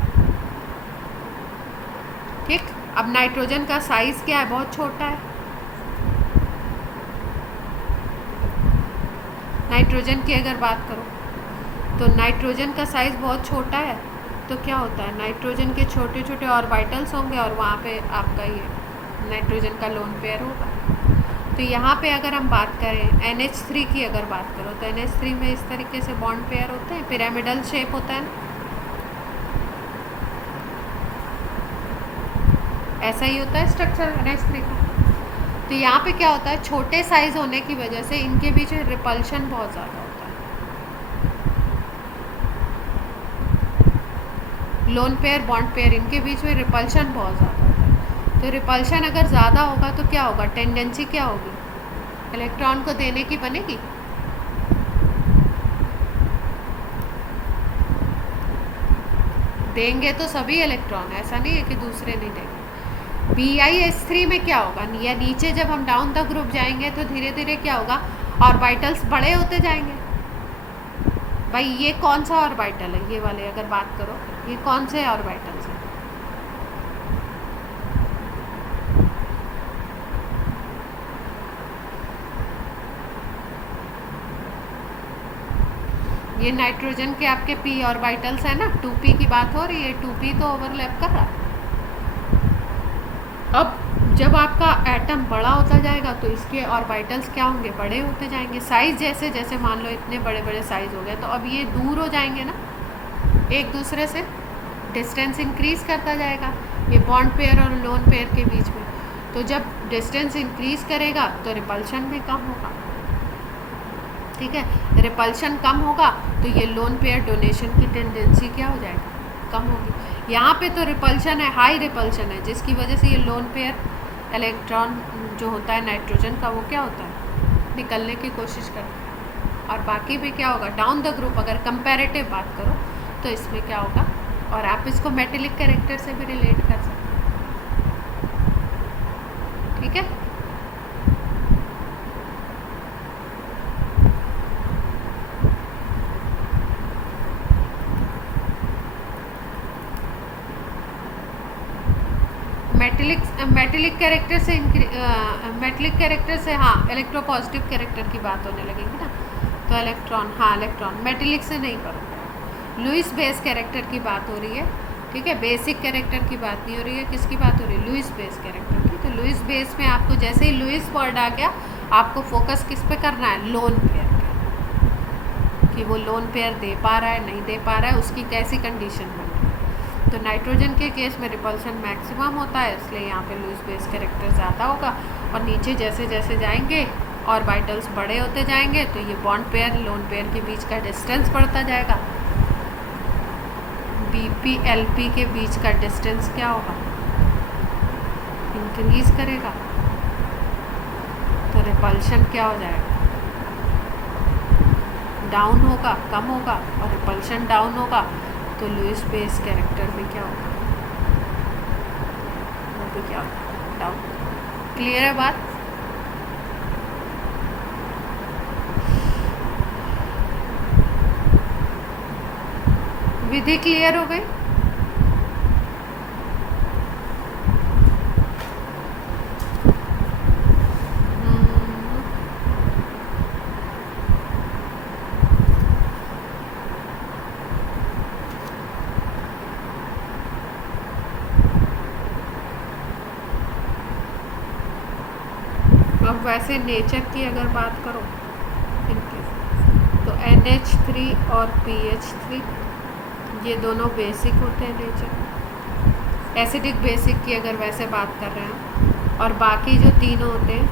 ठीक, अब नाइट्रोजन का साइज क्या है, बहुत छोटा है। नाइट्रोजन की अगर बात करो तो नाइट्रोजन का साइज बहुत छोटा है, तो क्या होता है, नाइट्रोजन के छोटे छोटे ऑर्बिटल्स होंगे और वहाँ पे आपका ये नाइट्रोजन का लोन पेयर होगा। तो यहाँ पे अगर हम बात करें NH3 की अगर बात करो तो NH3 में इस तरीके से बॉन्ड पेयर होते हैं, पिरामिडल शेप होता है ना, ऐसा ही होता है स्ट्रक्चर NH3 का। तो यहाँ पे क्या होता है, छोटे साइज होने की वजह से इनके बीच में रिपल्शन बहुत ज़्यादा होता है। लोन पेयर बॉन्ड पेयर इनके बीच में रिपल्शन बहुत ज़्यादा होता है। तो रिपल्शन अगर ज़्यादा होगा तो क्या होगा, टेंडेंसी क्या होगी, इलेक्ट्रॉन को देने की बनेगी। देंगे तो सभी इलेक्ट्रॉन, ऐसा नहीं है कि दूसरे नहीं देंगे। BiS3 में क्या होगा, या नीचे जब हम डाउन द ग्रुप जाएंगे तो धीरे धीरे क्या होगा, ऑर्बिटल्स बड़े होते जाएंगे। भाई ये कौन सा ऑर्बिटल है, ये वाले अगर बात करो, ये कौन से ऑर्बिटल्स हैं, ये नाइट्रोजन के आपके p ऑर्बिटल्स है ना, 2p की बात हो रही है, 2p तो ओवरलैप कर रहा है। अब जब आपका एटम बड़ा होता जाएगा तो इसके ऑर्बिटल्स क्या होंगे, बड़े होते जाएंगे। साइज जैसे जैसे मान लो इतने बड़े बड़े साइज हो गए तो अब ये दूर हो जाएंगे ना एक दूसरे से, डिस्टेंस इंक्रीज करता जाएगा ये बॉन्ड पेयर और लोन पेयर के बीच में। तो जब डिस्टेंस इंक्रीज करेगा तो रिपल्शन भी कम होगा। ठीक है, रिपल्शन कम होगा तो ये लोन पेयर डोनेशन की टेंडेंसी क्या हो जाएगी, कम होगी। यहाँ पे तो रिपल्शन है, हाई रिपल्शन है, जिसकी वजह से ये लोन पेयर इलेक्ट्रॉन जो होता है नाइट्रोजन का वो क्या होता है, निकलने की कोशिश करता है। और बाकी भी क्या होगा, डाउन द ग्रुप अगर कंपैरेटिव बात करो तो इसमें क्या होगा, और आप इसको मेटेलिक कैरेक्टर से भी रिलेट कर सकते हैं। ठीक है, मेटेलिक कैरेक्टर से मेटेलिक कैरेक्टर से हाँ इलेक्ट्रोपॉजिटिव कैरेक्टर की बात होने लगेगी ना, तो इलेक्ट्रॉन, हाँ इलेक्ट्रॉन मेटेलिक से नहीं करो, लुइस बेस कैरेक्टर की बात हो रही है। ठीक है, बेसिक कैरेक्टर की बात नहीं हो रही है, किसकी बात हो रही है, लुइस बेस कैरेक्टर की। तो लुइस बेस में आपको जैसे ही लुइस वर्ड आ गया आपको फोकस किस पे करना है, लोन पेयर पे, कि वो लोन पेयर दे पा रहा है नहीं दे पा रहा है, उसकी कैसी कंडीशन बन रही है। तो नाइट्रोजन के केस में रिपल्शन मैक्सिमम होता है, इसलिए यहाँ पे लुइस बेस कैरेक्टर ज़्यादा होगा। और नीचे जैसे जैसे जाएंगे ऑर्बिटल्स बड़े होते जाएंगे तो ये बॉन्ड पेयर लोन पेयर के बीच का डिस्टेंस बढ़ता जाएगा। BP LP के बीच का डिस्टेंस क्या होगा, इंक्रीज करेगा, तो रिपल्शन क्या हो जाएगा, डाउन होगा, कम होगा। और रिपल्शन डाउन होगा तो लुइस बेस कैरेक्टर भी क्या होगा, वो भी क्या होगा, डाउन। क्लियर है बात? विधि क्लियर हो गई? अब वैसे नेचर की अगर बात करो इनके, तो NH3 और PH3 ये दोनों बेसिक होते हैं नेचर। एसिडिक बेसिक की अगर वैसे बात कर रहे हैं, और बाकी जो तीनों होते हैं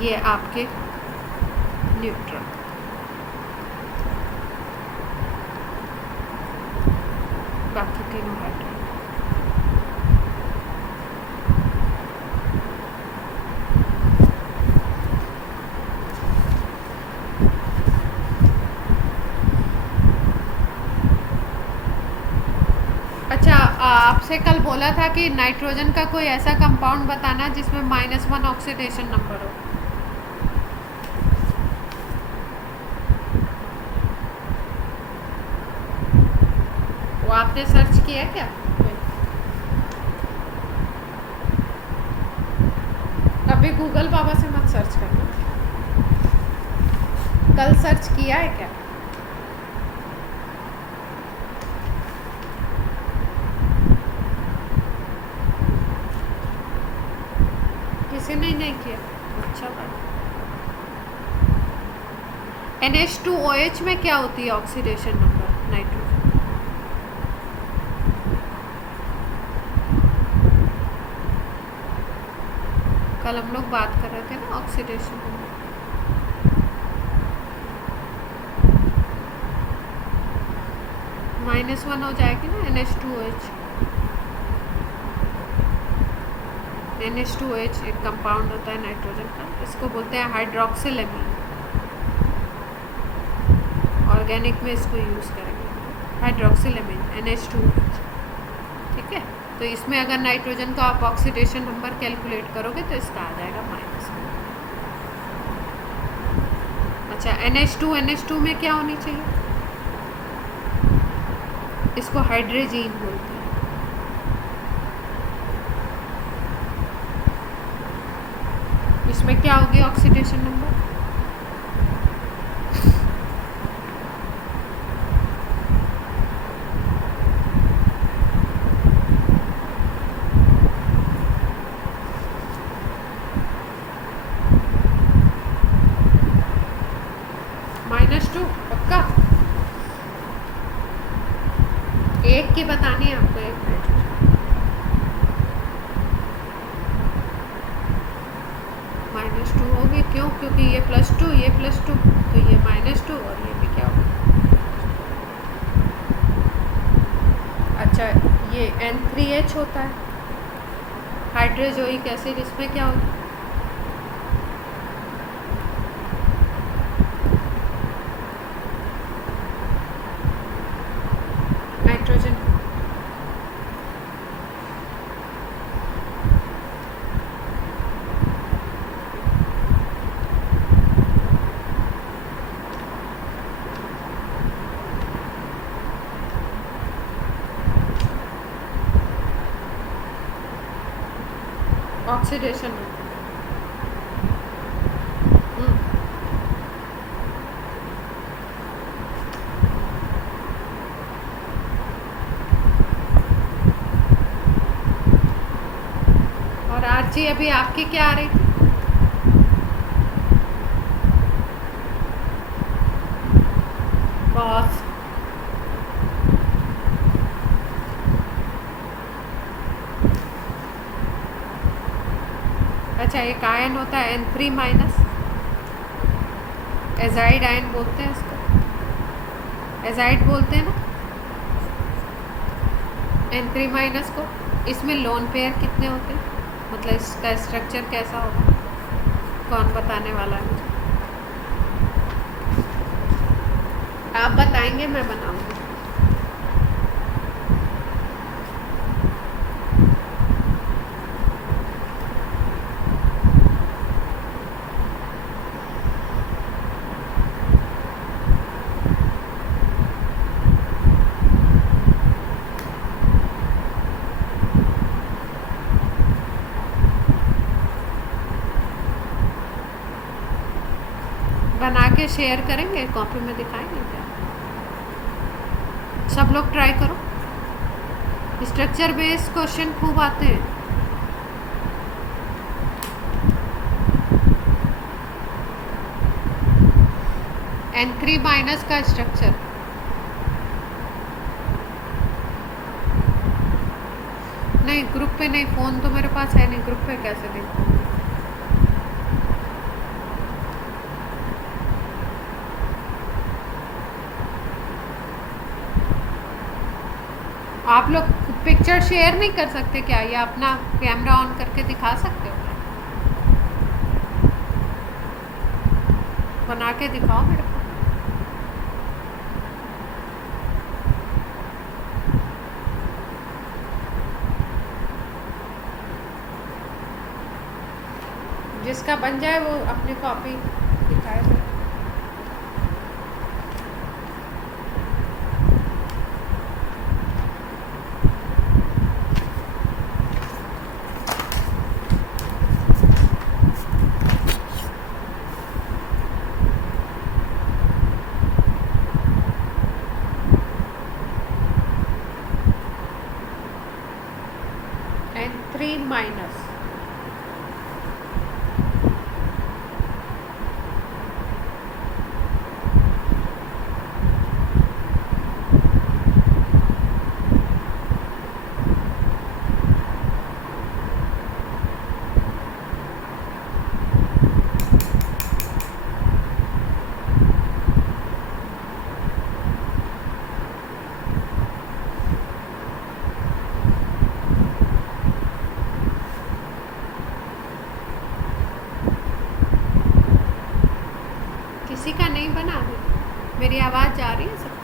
ये आपके न्यूट्रल। बाकी तीनों हाइड्रोजन। आपसे कल बोला था कि नाइट्रोजन का कोई ऐसा कंपाउंड बताना जिसमें -1 ऑक्सीडेशन नंबर हो। वो आपने सर्च किया क्या? अभी गूगल बाबा से मत सर्च करना, कल सर्च किया है क्या? किसी ने नहीं किया? अच्छा बात। NH2OH में क्या होती है ऑक्सीडेशन नंबर नाइट्रोजन? कल हम लोग बात कर रहे थे ना ऑक्सीडेशन नंबर। -1 हो जाएगी ना NH2OH। NH2OH एक कंपाउंड होता है नाइट्रोजन का, इसको बोलते हैं हाइड्रोक्सिलेमीन। ऑर्गेनिक में इसको यूज़ करेंगे, हाइड्रोक्सिलेमीन NH2OH। ठीक है, तो इसमें अगर नाइट्रोजन का आप ऑक्सीडेशन नंबर कैलकुलेट करोगे तो इसका आ जाएगा -1। अच्छा, NH2 में क्या होनी चाहिए? इसको हाइड्रोजीन बोलते हैं। इसमें क्या होगी ऑक्सीडेशन नंबर? -2 पक्का? एक की बतानी है आपको, एक मिनट। -2 होगी, क्यों? क्योंकि ये +2 ये +2, तो ये -2 और ये भी क्या होगा? अच्छा, ये N3H होता है हाइड्रोजोइक एसिड, इसमें क्या होगा? नाइट्रोजन ऑक्सीडेशन और आरजी अभी आपकी क्या आ रही थी? बहुत। अच्छा, एक आयन होता है N3-, एजाइड आयन बोलते हैं इसको, एजाइड बोलते हैं ना N3- को। इसमें लोन पेयर कितने होते हैं, मतलब इसका स्ट्रक्चर कैसा होगा? कौन बताने वाला है मुझे? आप बताएंगे, मैं बनाऊंगी। बना के शेयर करेंगे, कॉपी में दिखाएंगे क्या? सब लोग ट्राई करो, स्ट्रक्चर बेस्ड क्वेश्चन खूब आते हैं। N3- का स्ट्रक्चर नहीं, ग्रुप पे नहीं, फ़ोन तो मेरे पास है नहीं, ग्रुप पे कैसे देखूँ? आप लोग पिक्चर शेयर नहीं कर सकते क्या, या अपना कैमरा ऑन करके दिखा सकते हो? बना के दिखाओ मेरे को। जिसका बन जाए वो अपनी कॉपी दिखाएगा। and 3 minus किसी का नहीं बना है। मेरी आवाज़ जा रही है सबको?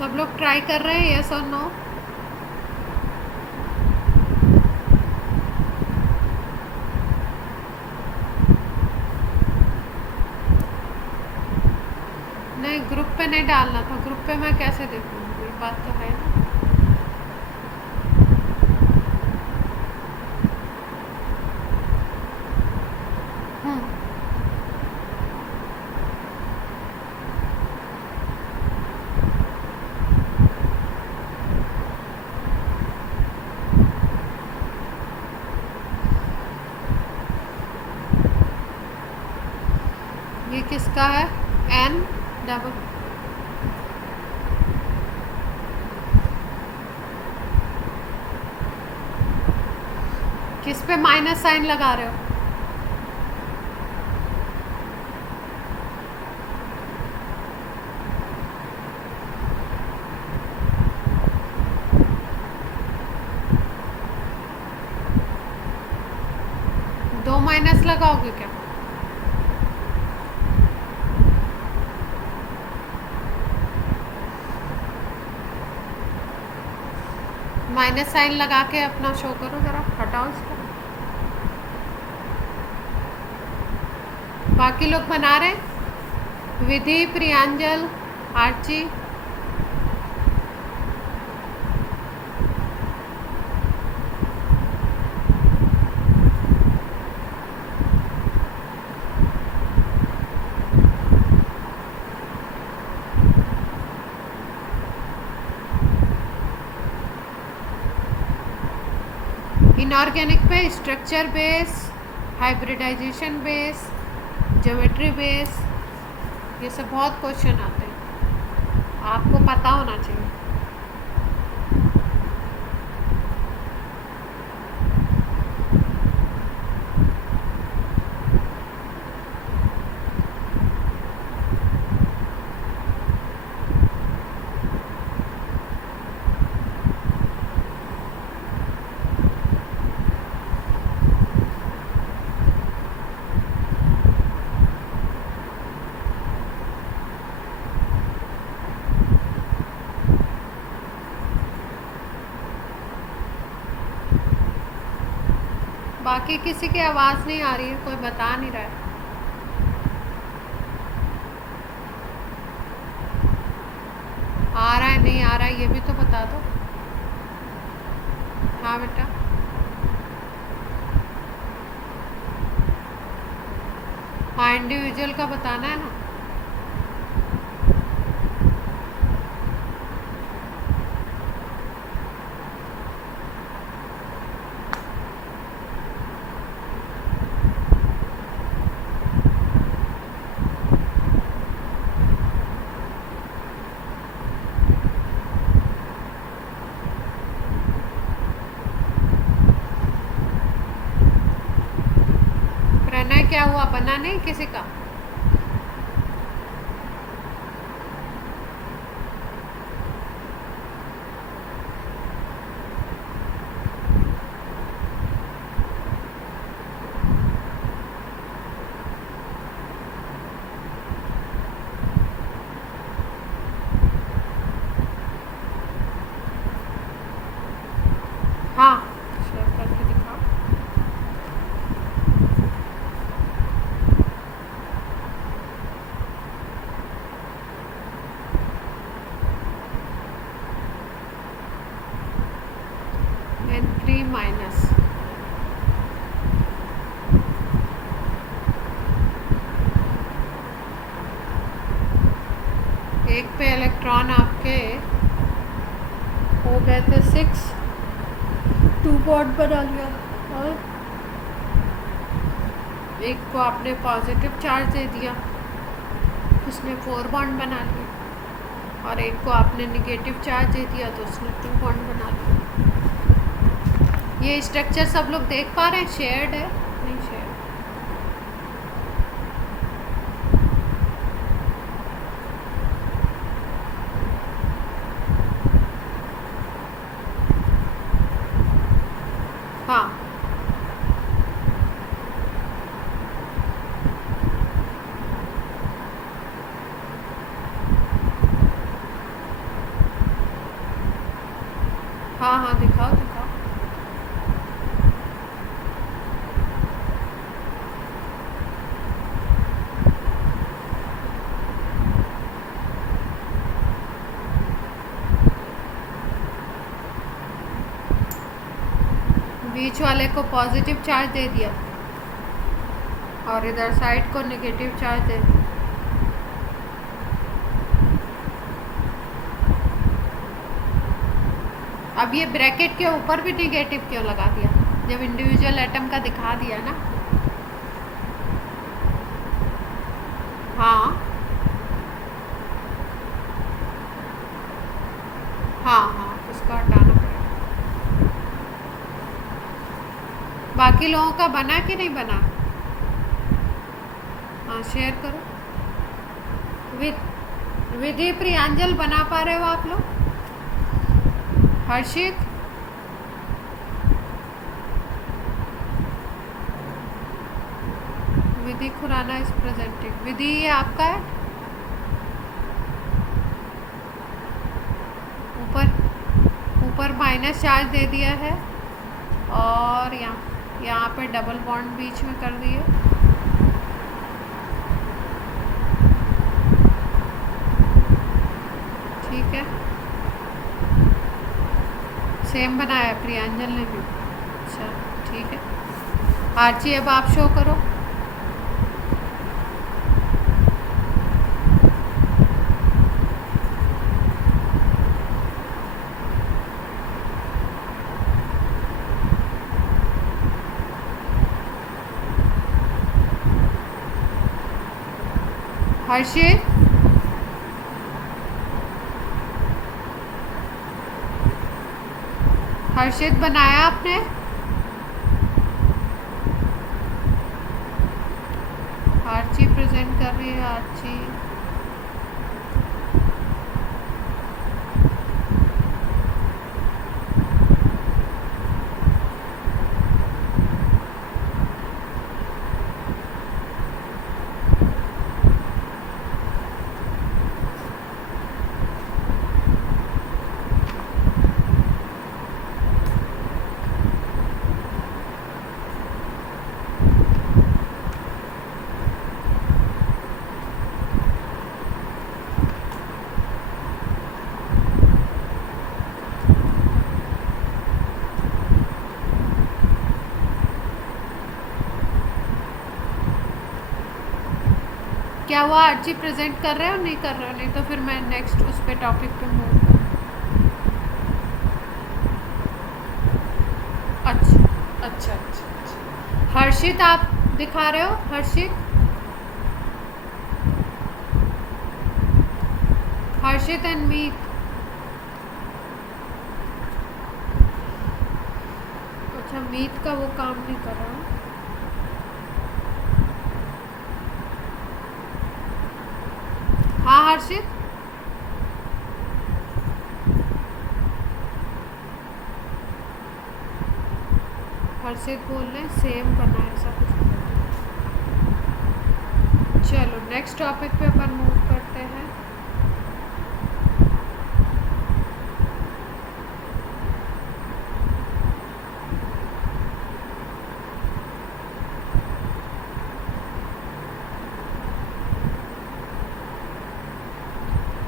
सब लोग ट्राई कर रहे हैं, यस और नो? नहीं, ग्रुप पे नहीं डालना था। ग्रुप पे मैं कैसे देखूँगी? ये बात तो है ना। हम्म, ये किसका है? एन डबल किस पे माइनस साइन लगा रहे हो? दो माइनस लगाओगे क्या? माइनस साइन लगा के अपना शो करो ज़रा, हटाओ इसको। बाकी लोग बना रहे हैं? विधि, प्रियांजल, आर्ची। इनऑर्गेनिक पे structure base, hybridization base, geometry base, ये सब बहुत क्वेश्चन आते हैं, आपको पता होना चाहिए। बाकी किसी की आवाज़ नहीं आ रही है, कोई बता नहीं रहा है। है ये भी तो बता दो। हाँ बेटा। हाँ इंडिविजुअल का बताना है ना। प्रणय क्या हुआ, बना नहीं किसी का? हाँ शेयर करके दिखाओ। N3 माइनस एक पे इलेक्ट्रॉन आपके हो गए थे 6, 2 बॉन्ड बना लिया, और एक को आपने पॉजिटिव चार्ज दे दिया, उसने 4 बॉन्ड बना लिए, और एक को आपने निगेटिव चार्ज दे दिया तो उसने 2 बॉन्ड बना लिया। ये स्ट्रक्चर सब लोग देख पा रहे हैं? शेयर्ड है नहीं शेयर्ड? हाँ हाँ हाँ दिखाओ दिखाओ। बीच वाले को पॉजिटिव चार्ज दे दिया और इधर साइड को नेगेटिव चार्ज दे दिया। अब ये ब्रैकेट के ऊपर भी नेगेटिव क्यों लगा दिया जब इंडिविजुअल एटम का दिखा दिया ना? हाँ हाँ हाँ इसको हटाना पड़ेगा। बाकी लोगों का बना कि नहीं बना? हाँ शेयर करो। विधि प्रियांजल बना पा रहे हो आप लोग? हर्षित विधि खुराना इज प्रेजेंटिंग। विधि ये आपका है? ऊपर माइनस चार्ज दे दिया है और यहाँ पे डबल बॉन्ड बीच में कर दिए। ठीक है सेम बनाया प्रियांजल ने भी। अच्छा ठीक है आरची अब आप शो करो। हर्षित हर्षित बनाया आपने? आरची प्रेजेंट कर रही है आरची। क्या हुआ, आरजी प्रेजेंट कर रहे हो नहीं कर रहे हो? नहीं तो फिर मैं नेक्स्ट उस पे टॉपिक पे मूव। अच्छा अच्छा अच्छा अच्छा। हर्षित आप दिखा रहे हो? हर्षित, हर्षित एंड मीत। अच्छा, मीत का वो काम नहीं कर रहा। हाँ हर्षित, हर्षित बोल रहे सेम बना है ऐसा कुछ। चलो नेक्स्ट टॉपिक पे अपन मूव करते हैं।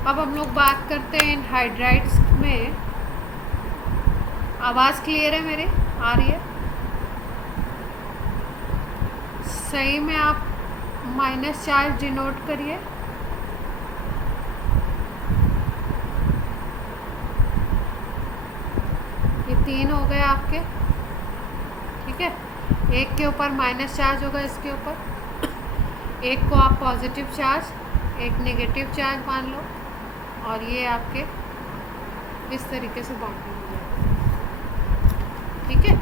अब हम लोग बात करते हैं इन हाइड्राइड्स में। आवाज़ क्लियर है मेरी, आ रही है? सही में आप माइनस चार्ज डिनोट करिए। ये 3 हो गए आपके, ठीक है। एक के ऊपर माइनस चार्ज होगा, इसके ऊपर एक को आप पॉजिटिव चार्ज, एक नेगेटिव चार्ज मान लो, और ये आपके इस तरीके से बाउंडिंग हो जाएगा, ठीक है।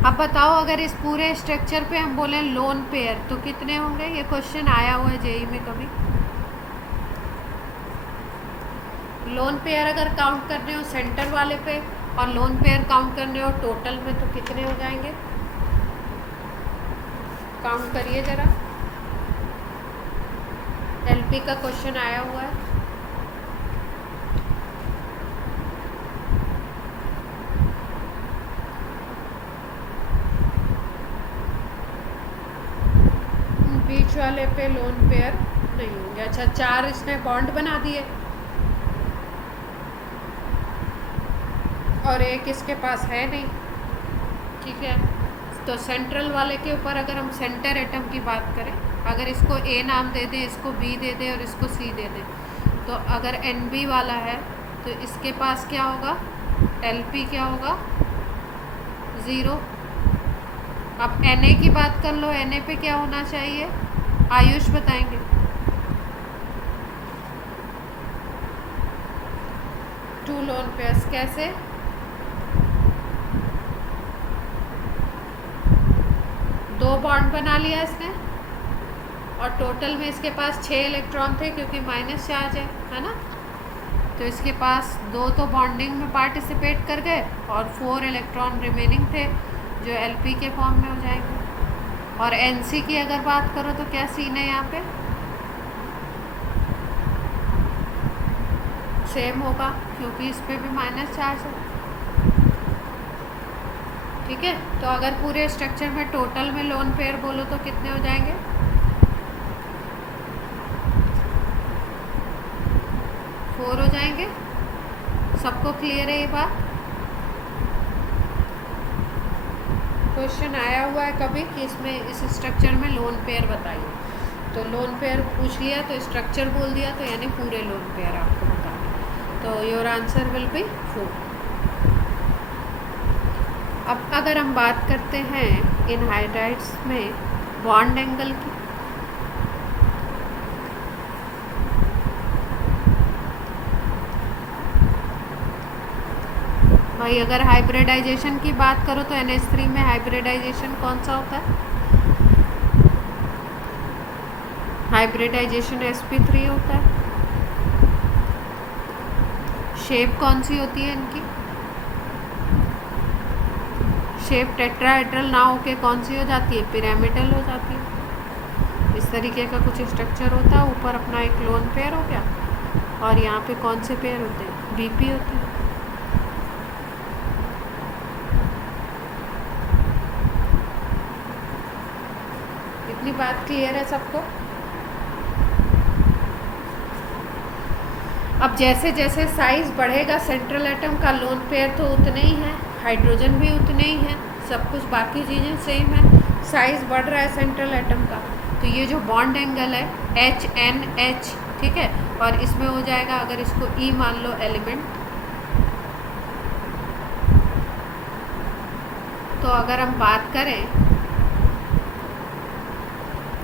अब बताओ, अगर इस पूरे स्ट्रक्चर पे हम बोलें लोन पेयर तो कितने होंगे? ये क्वेश्चन आया हुआ है जेई में कभी। लोन पेयर अगर काउंट करने हो सेंटर वाले पे और लोन पेयर काउंट करने हो टोटल में तो कितने हो जाएंगे? काउंट करिए ज़रा। एलपी का क्वेश्चन आया हुआ है। बीच वाले पे लोन पेयर नहीं होंगे। अच्छा, 4 इसने बॉन्ड बना दिए और एक इसके पास है नहीं, ठीक है। तो सेंट्रल वाले के ऊपर अगर हम सेंटर एटम की बात करें, अगर इसको ए नाम दे दें, इसको बी दे दें और इसको सी दे दें, तो अगर एन बी वाला है तो इसके पास क्या होगा? एल पी क्या होगा? 0। अब एन ए की बात कर लो, एन ए पे क्या होना चाहिए? आयुष बताएंगे। टू लोन पेयर्स कैसे? दो बॉन्ड बना लिया इसने और टोटल में इसके पास 6 इलेक्ट्रॉन थे क्योंकि माइनस चार्ज है ना। तो इसके पास 2 तो बॉन्डिंग में पार्टिसिपेट कर गए और 4 इलेक्ट्रॉन रिमेनिंग थे जो एलपी के फॉर्म में हो जाएंगे। और एनसी की अगर बात करो तो क्या सीन है यहाँ पे? सेम होगा क्योंकि इस पे भी माइनस चार्ज है, ठीक है। तो अगर पूरे स्ट्रक्चर में टोटल में लोन पेयर बोलो तो कितने हो जाएंगे? 4 हो जाएंगे। सबको क्लियर है ये बात? क्वेश्चन आया हुआ है कभी कि इसमें इस स्ट्रक्चर में लोन पेयर बताइए, तो लोन पेयर पूछ लिया तो स्ट्रक्चर बोल दिया, तो यानी पूरे लोन पेयर आपको बताना। तो योर आंसर विल बी 4। अब अगर हम बात करते हैं इन हाइड्राइड्स में बॉन्ड एंगल की, भाई अगर हाइब्रिडाइजेशन की बात करो तो NH3 में हाइब्रिडाइजेशन कौन सा होता है? हाइब्रिडाइजेशन sp3 होता है। शेप कौन सी होती है इनकी? शेप टेट्राहेड्रल ना होके कौन सी हो जाती है? पिरामिडल हो जाती है। इस तरीके का कुछ स्ट्रक्चर होता है। ऊपर अपना एक लोन पेयर हो गया और यहाँ पे कौन से पेयर होते हैं? BP होते हैं। इतनी बात क्लियर है सबको? अब जैसे जैसे साइज़ बढ़ेगा सेंट्रल एटम का, लोन पेयर तो उतने ही है, हाइड्रोजन भी उतने ही हैं, सब कुछ बाकी चीज़ें सेम है, साइज़ बढ़ रहा है सेंट्रल एटम का, तो ये जो बॉन्ड एंगल है HNH, ठीक है, और इसमें हो जाएगा, अगर इसको E मान लो एलिमेंट, तो अगर हम बात करें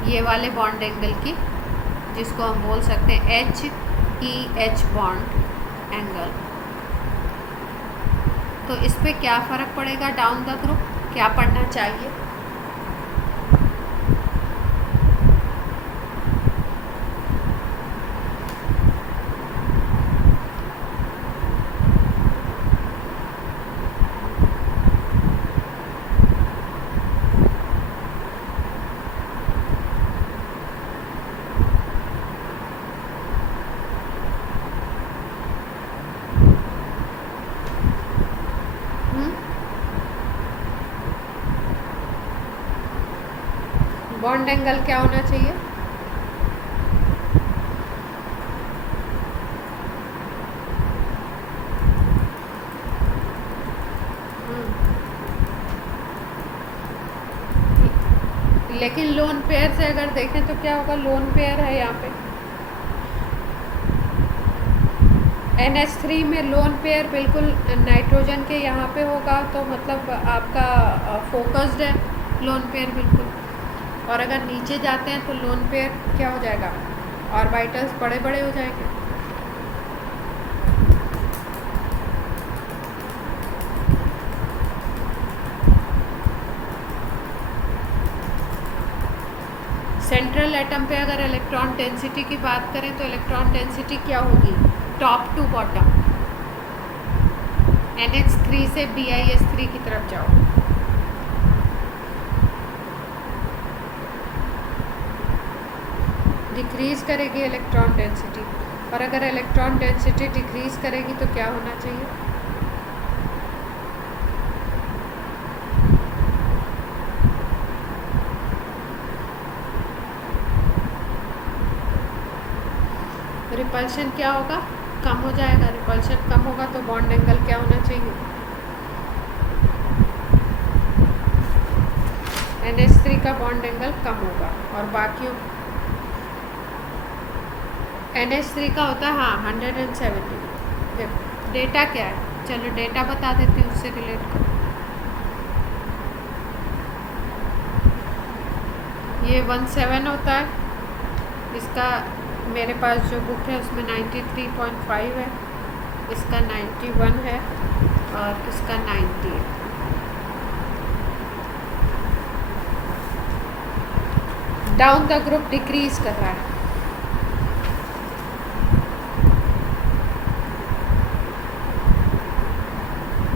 ये वाले बॉन्ड एंगल की, जिसको हम बोल सकते हैं HEH बॉन्ड एंगल, तो इस पे क्या फ़र्क पड़ेगा डाउन द ग्रुप, क्या पढ़ना चाहिए? बॉन्ड एंगल क्या होना चाहिए? लेकिन लोन पेयर से अगर देखें तो क्या होगा, लोन पेयर है यहाँ पे NH3 में लोन पेयर बिल्कुल नाइट्रोजन के यहाँ पे होगा, तो मतलब आपका फोकस्ड है लोन पेयर बिल्कुल, और अगर नीचे जाते हैं तो लोन पेयर क्या हो जाएगा, ऑर्बिटल्स बड़े बड़े हो जाएंगे। सेंट्रल एटम पे अगर इलेक्ट्रॉन डेंसिटी की बात करें तो इलेक्ट्रॉन डेंसिटी क्या होगी, टॉप टू बॉटम, NH3 से BiS3 की तरफ जाओ, डिक्रीज करेगी इलेक्ट्रॉन डेंसिटी, और अगर इलेक्ट्रॉन डेंसिटी डिक्रीज करेगी तो क्या होना चाहिए, रिपल्शन क्या होगा, कम हो जाएगा, रिपल्शन कम होगा तो बॉन्ड एंगल क्या होना चाहिए, NH3 का बॉन्ड एंगल कम होगा, और बाकियों NH3 का होता है हाँ 170। डेटा क्या है, चलो डेटा बता देती हूँ, उससे रिलेट करो। ये 17 होता है, इसका मेरे पास जो बुक है उसमें 93.5 है, इसका 91 है, और इसका 90 है। डाउन द ग्रुप डिक्रीज कर रहा है,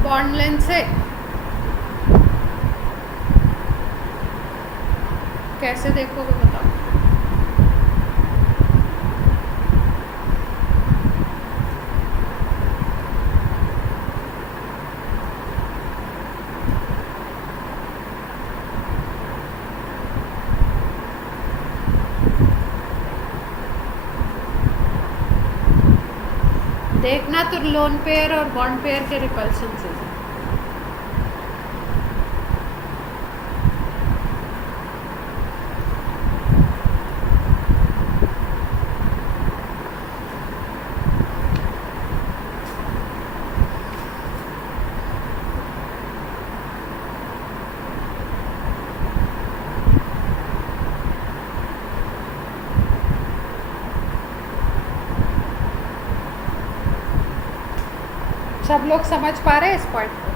बॉन्ड लेंथ से कैसे देखोगे बताओ? देखना तो लोन पेयर और बॉन्ड पेयर के रिपल्शन से। सब लोग समझ पा रहे हैं इस पॉइंट को?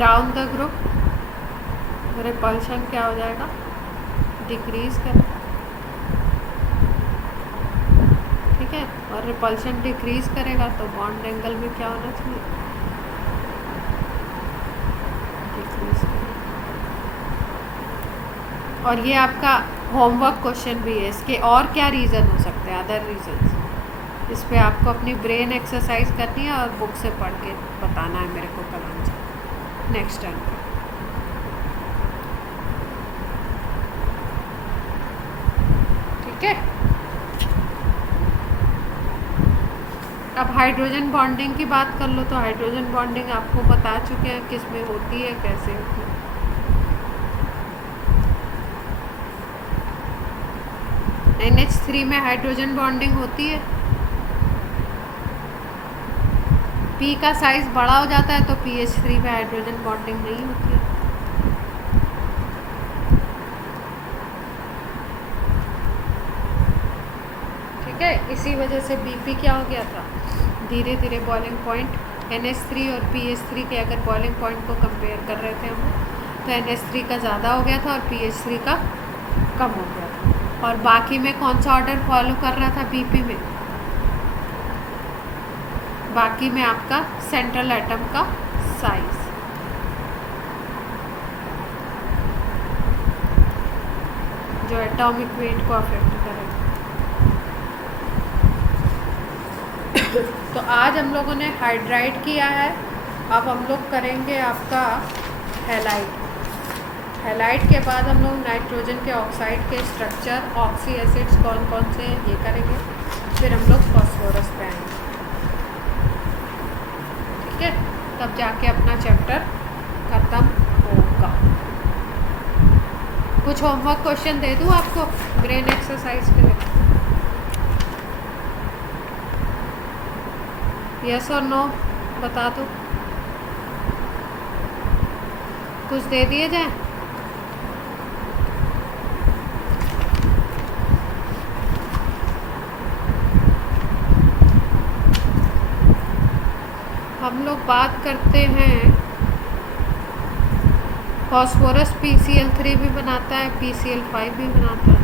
डाउन द ग्रुप रिपल्शन क्या हो जाएगा, डिक्रीज करेगा। ठीक है, और रिपल्शन डिक्रीज करेगा तो बॉन्ड एंगल में क्या होना चाहिए, डिक्रीज करेगा। और ये आपका होमवर्क क्वेश्चन भी है। इसके और क्या रीज़न हो सकते हैं, अदर रीजंस, इस पे आपको अपनी ब्रेन एक्सरसाइज करनी है और बुक से पढ़ के बताना है मेरे को कल आंसर नेक्स्ट टाइम पे। ठीक है, अब हाइड्रोजन बॉन्डिंग की बात कर लो। तो हाइड्रोजन बॉन्डिंग आपको बता चुके हैं किस में होती है, कैसे होती है। NH3 में हाइड्रोजन बॉन्डिंग होती है। P का साइज बड़ा हो जाता है तो PH3 में हाइड्रोजन बॉन्डिंग नहीं होती है। ठीक है, इसी वजह से BP क्या हो गया था, धीरे धीरे बॉइलिंग पॉइंट NH3 और PH3 के अगर बॉइलिंग पॉइंट को कंपेयर कर रहे थे हम, तो NH3 का ज़्यादा हो गया था और PH3 का कम हो गया था। और बाकी में कौन सा ऑर्डर फॉलो कर रहा था BP में, बाकी में आपका सेंट्रल एटम का साइज। जो एटॉमिक वेट को अफेक्ट करेगा। तो आज हम लोगों ने हाइड्राइड किया है, अब हम लोग करेंगे आपका हैलाइड। हैलाइड के बाद हम लोग नाइट्रोजन के ऑक्साइड के स्ट्रक्चर, ऑक्सी एसिड्स कौन कौन से हैं ये करेंगे, फिर हम लोग फॉस्फोरस पे आएंगे। ठीक है, तब जाके अपना चैप्टर खत्म होगा। कुछ होमवर्क क्वेश्चन दे दूँ आपको ब्रेन एक्सरसाइज के लिए, यस और नो बता दो, कुछ दे दिए जाए। हम लोग बात करते हैं फॉस्फोरस PCl3 भी बनाता है, PCl5 भी बनाता है।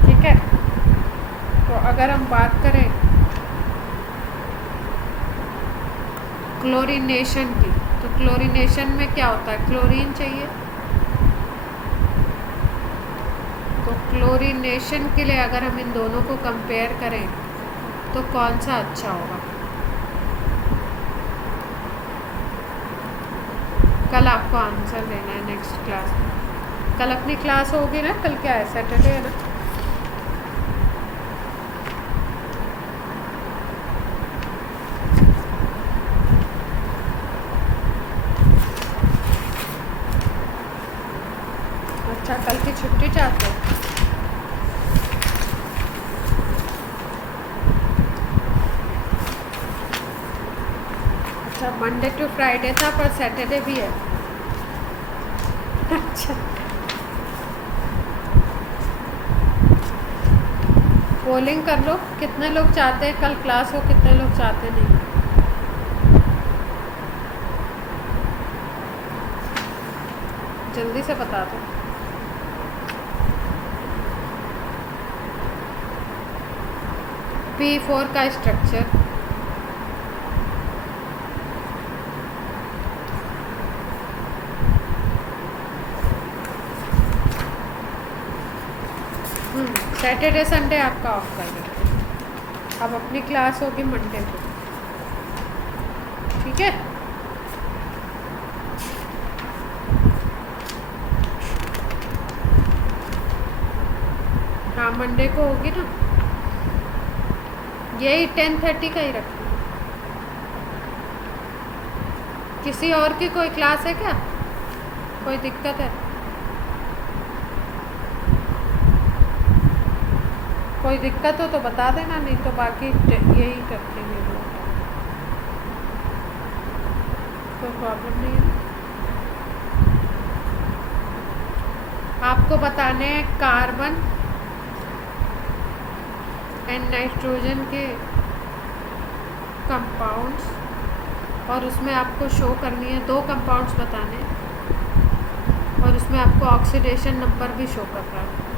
ठीक है, तो अगर हम बात करें क्लोरीनेशन की, तो क्लोरीनेशन में क्या होता है, क्लोरीन चाहिए। तो क्लोरीनेशन के लिए अगर हम इन दोनों को कंपेयर करें तो कौन सा अच्छा होगा, कल आपको आंसर देना है नेक्स्ट क्लास में। कल अपनी क्लास होगी ना, कल क्या है, सैटरडे है ना। अच्छा, कल की छुट्टी चाहते हो। अच्छा, मंडे टू फ्राइडे था पर सैटरडे भी है। अच्छा, पोलिंग कर लो, कितने लोग चाहते हैं कल क्लास हो, कितने लोग चाहते नहीं। जल्दी से बता दो। P4 का स्ट्रक्चर, सैटरडे संडे आपका ऑफ कर देते हैं। अब अपनी क्लास होगी मंडे को। ठीक है, हाँ मंडे को होगी ना, यही 10:30 का ही रखना। किसी और की कोई क्लास है क्या, कोई दिक्कत है, कोई दिक्कत हो तो बता देना, नहीं तो बाकी यही रखेंगे लोग, कोई प्रॉब्लम नहीं है। आपको बताने हैं कार्बन एंड नाइट्रोजन के कंपाउंड्स, और उसमें आपको शो करनी है 2 कंपाउंड्स बताने हैं, आपको ऑक्सीडेशन नंबर भी शो कर रहा है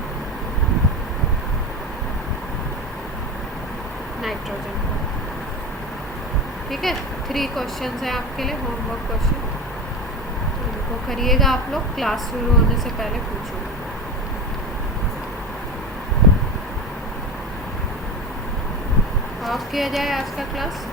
नाइट्रोजन का। ठीक है, 3 क्वेश्चंस हैं आपके लिए, होमवर्क क्वेश्चन, तो इनको करिएगा आप लोग, क्लास शुरू होने से पहले पूछूंगा। ऑफ किया जाए आज का क्लास।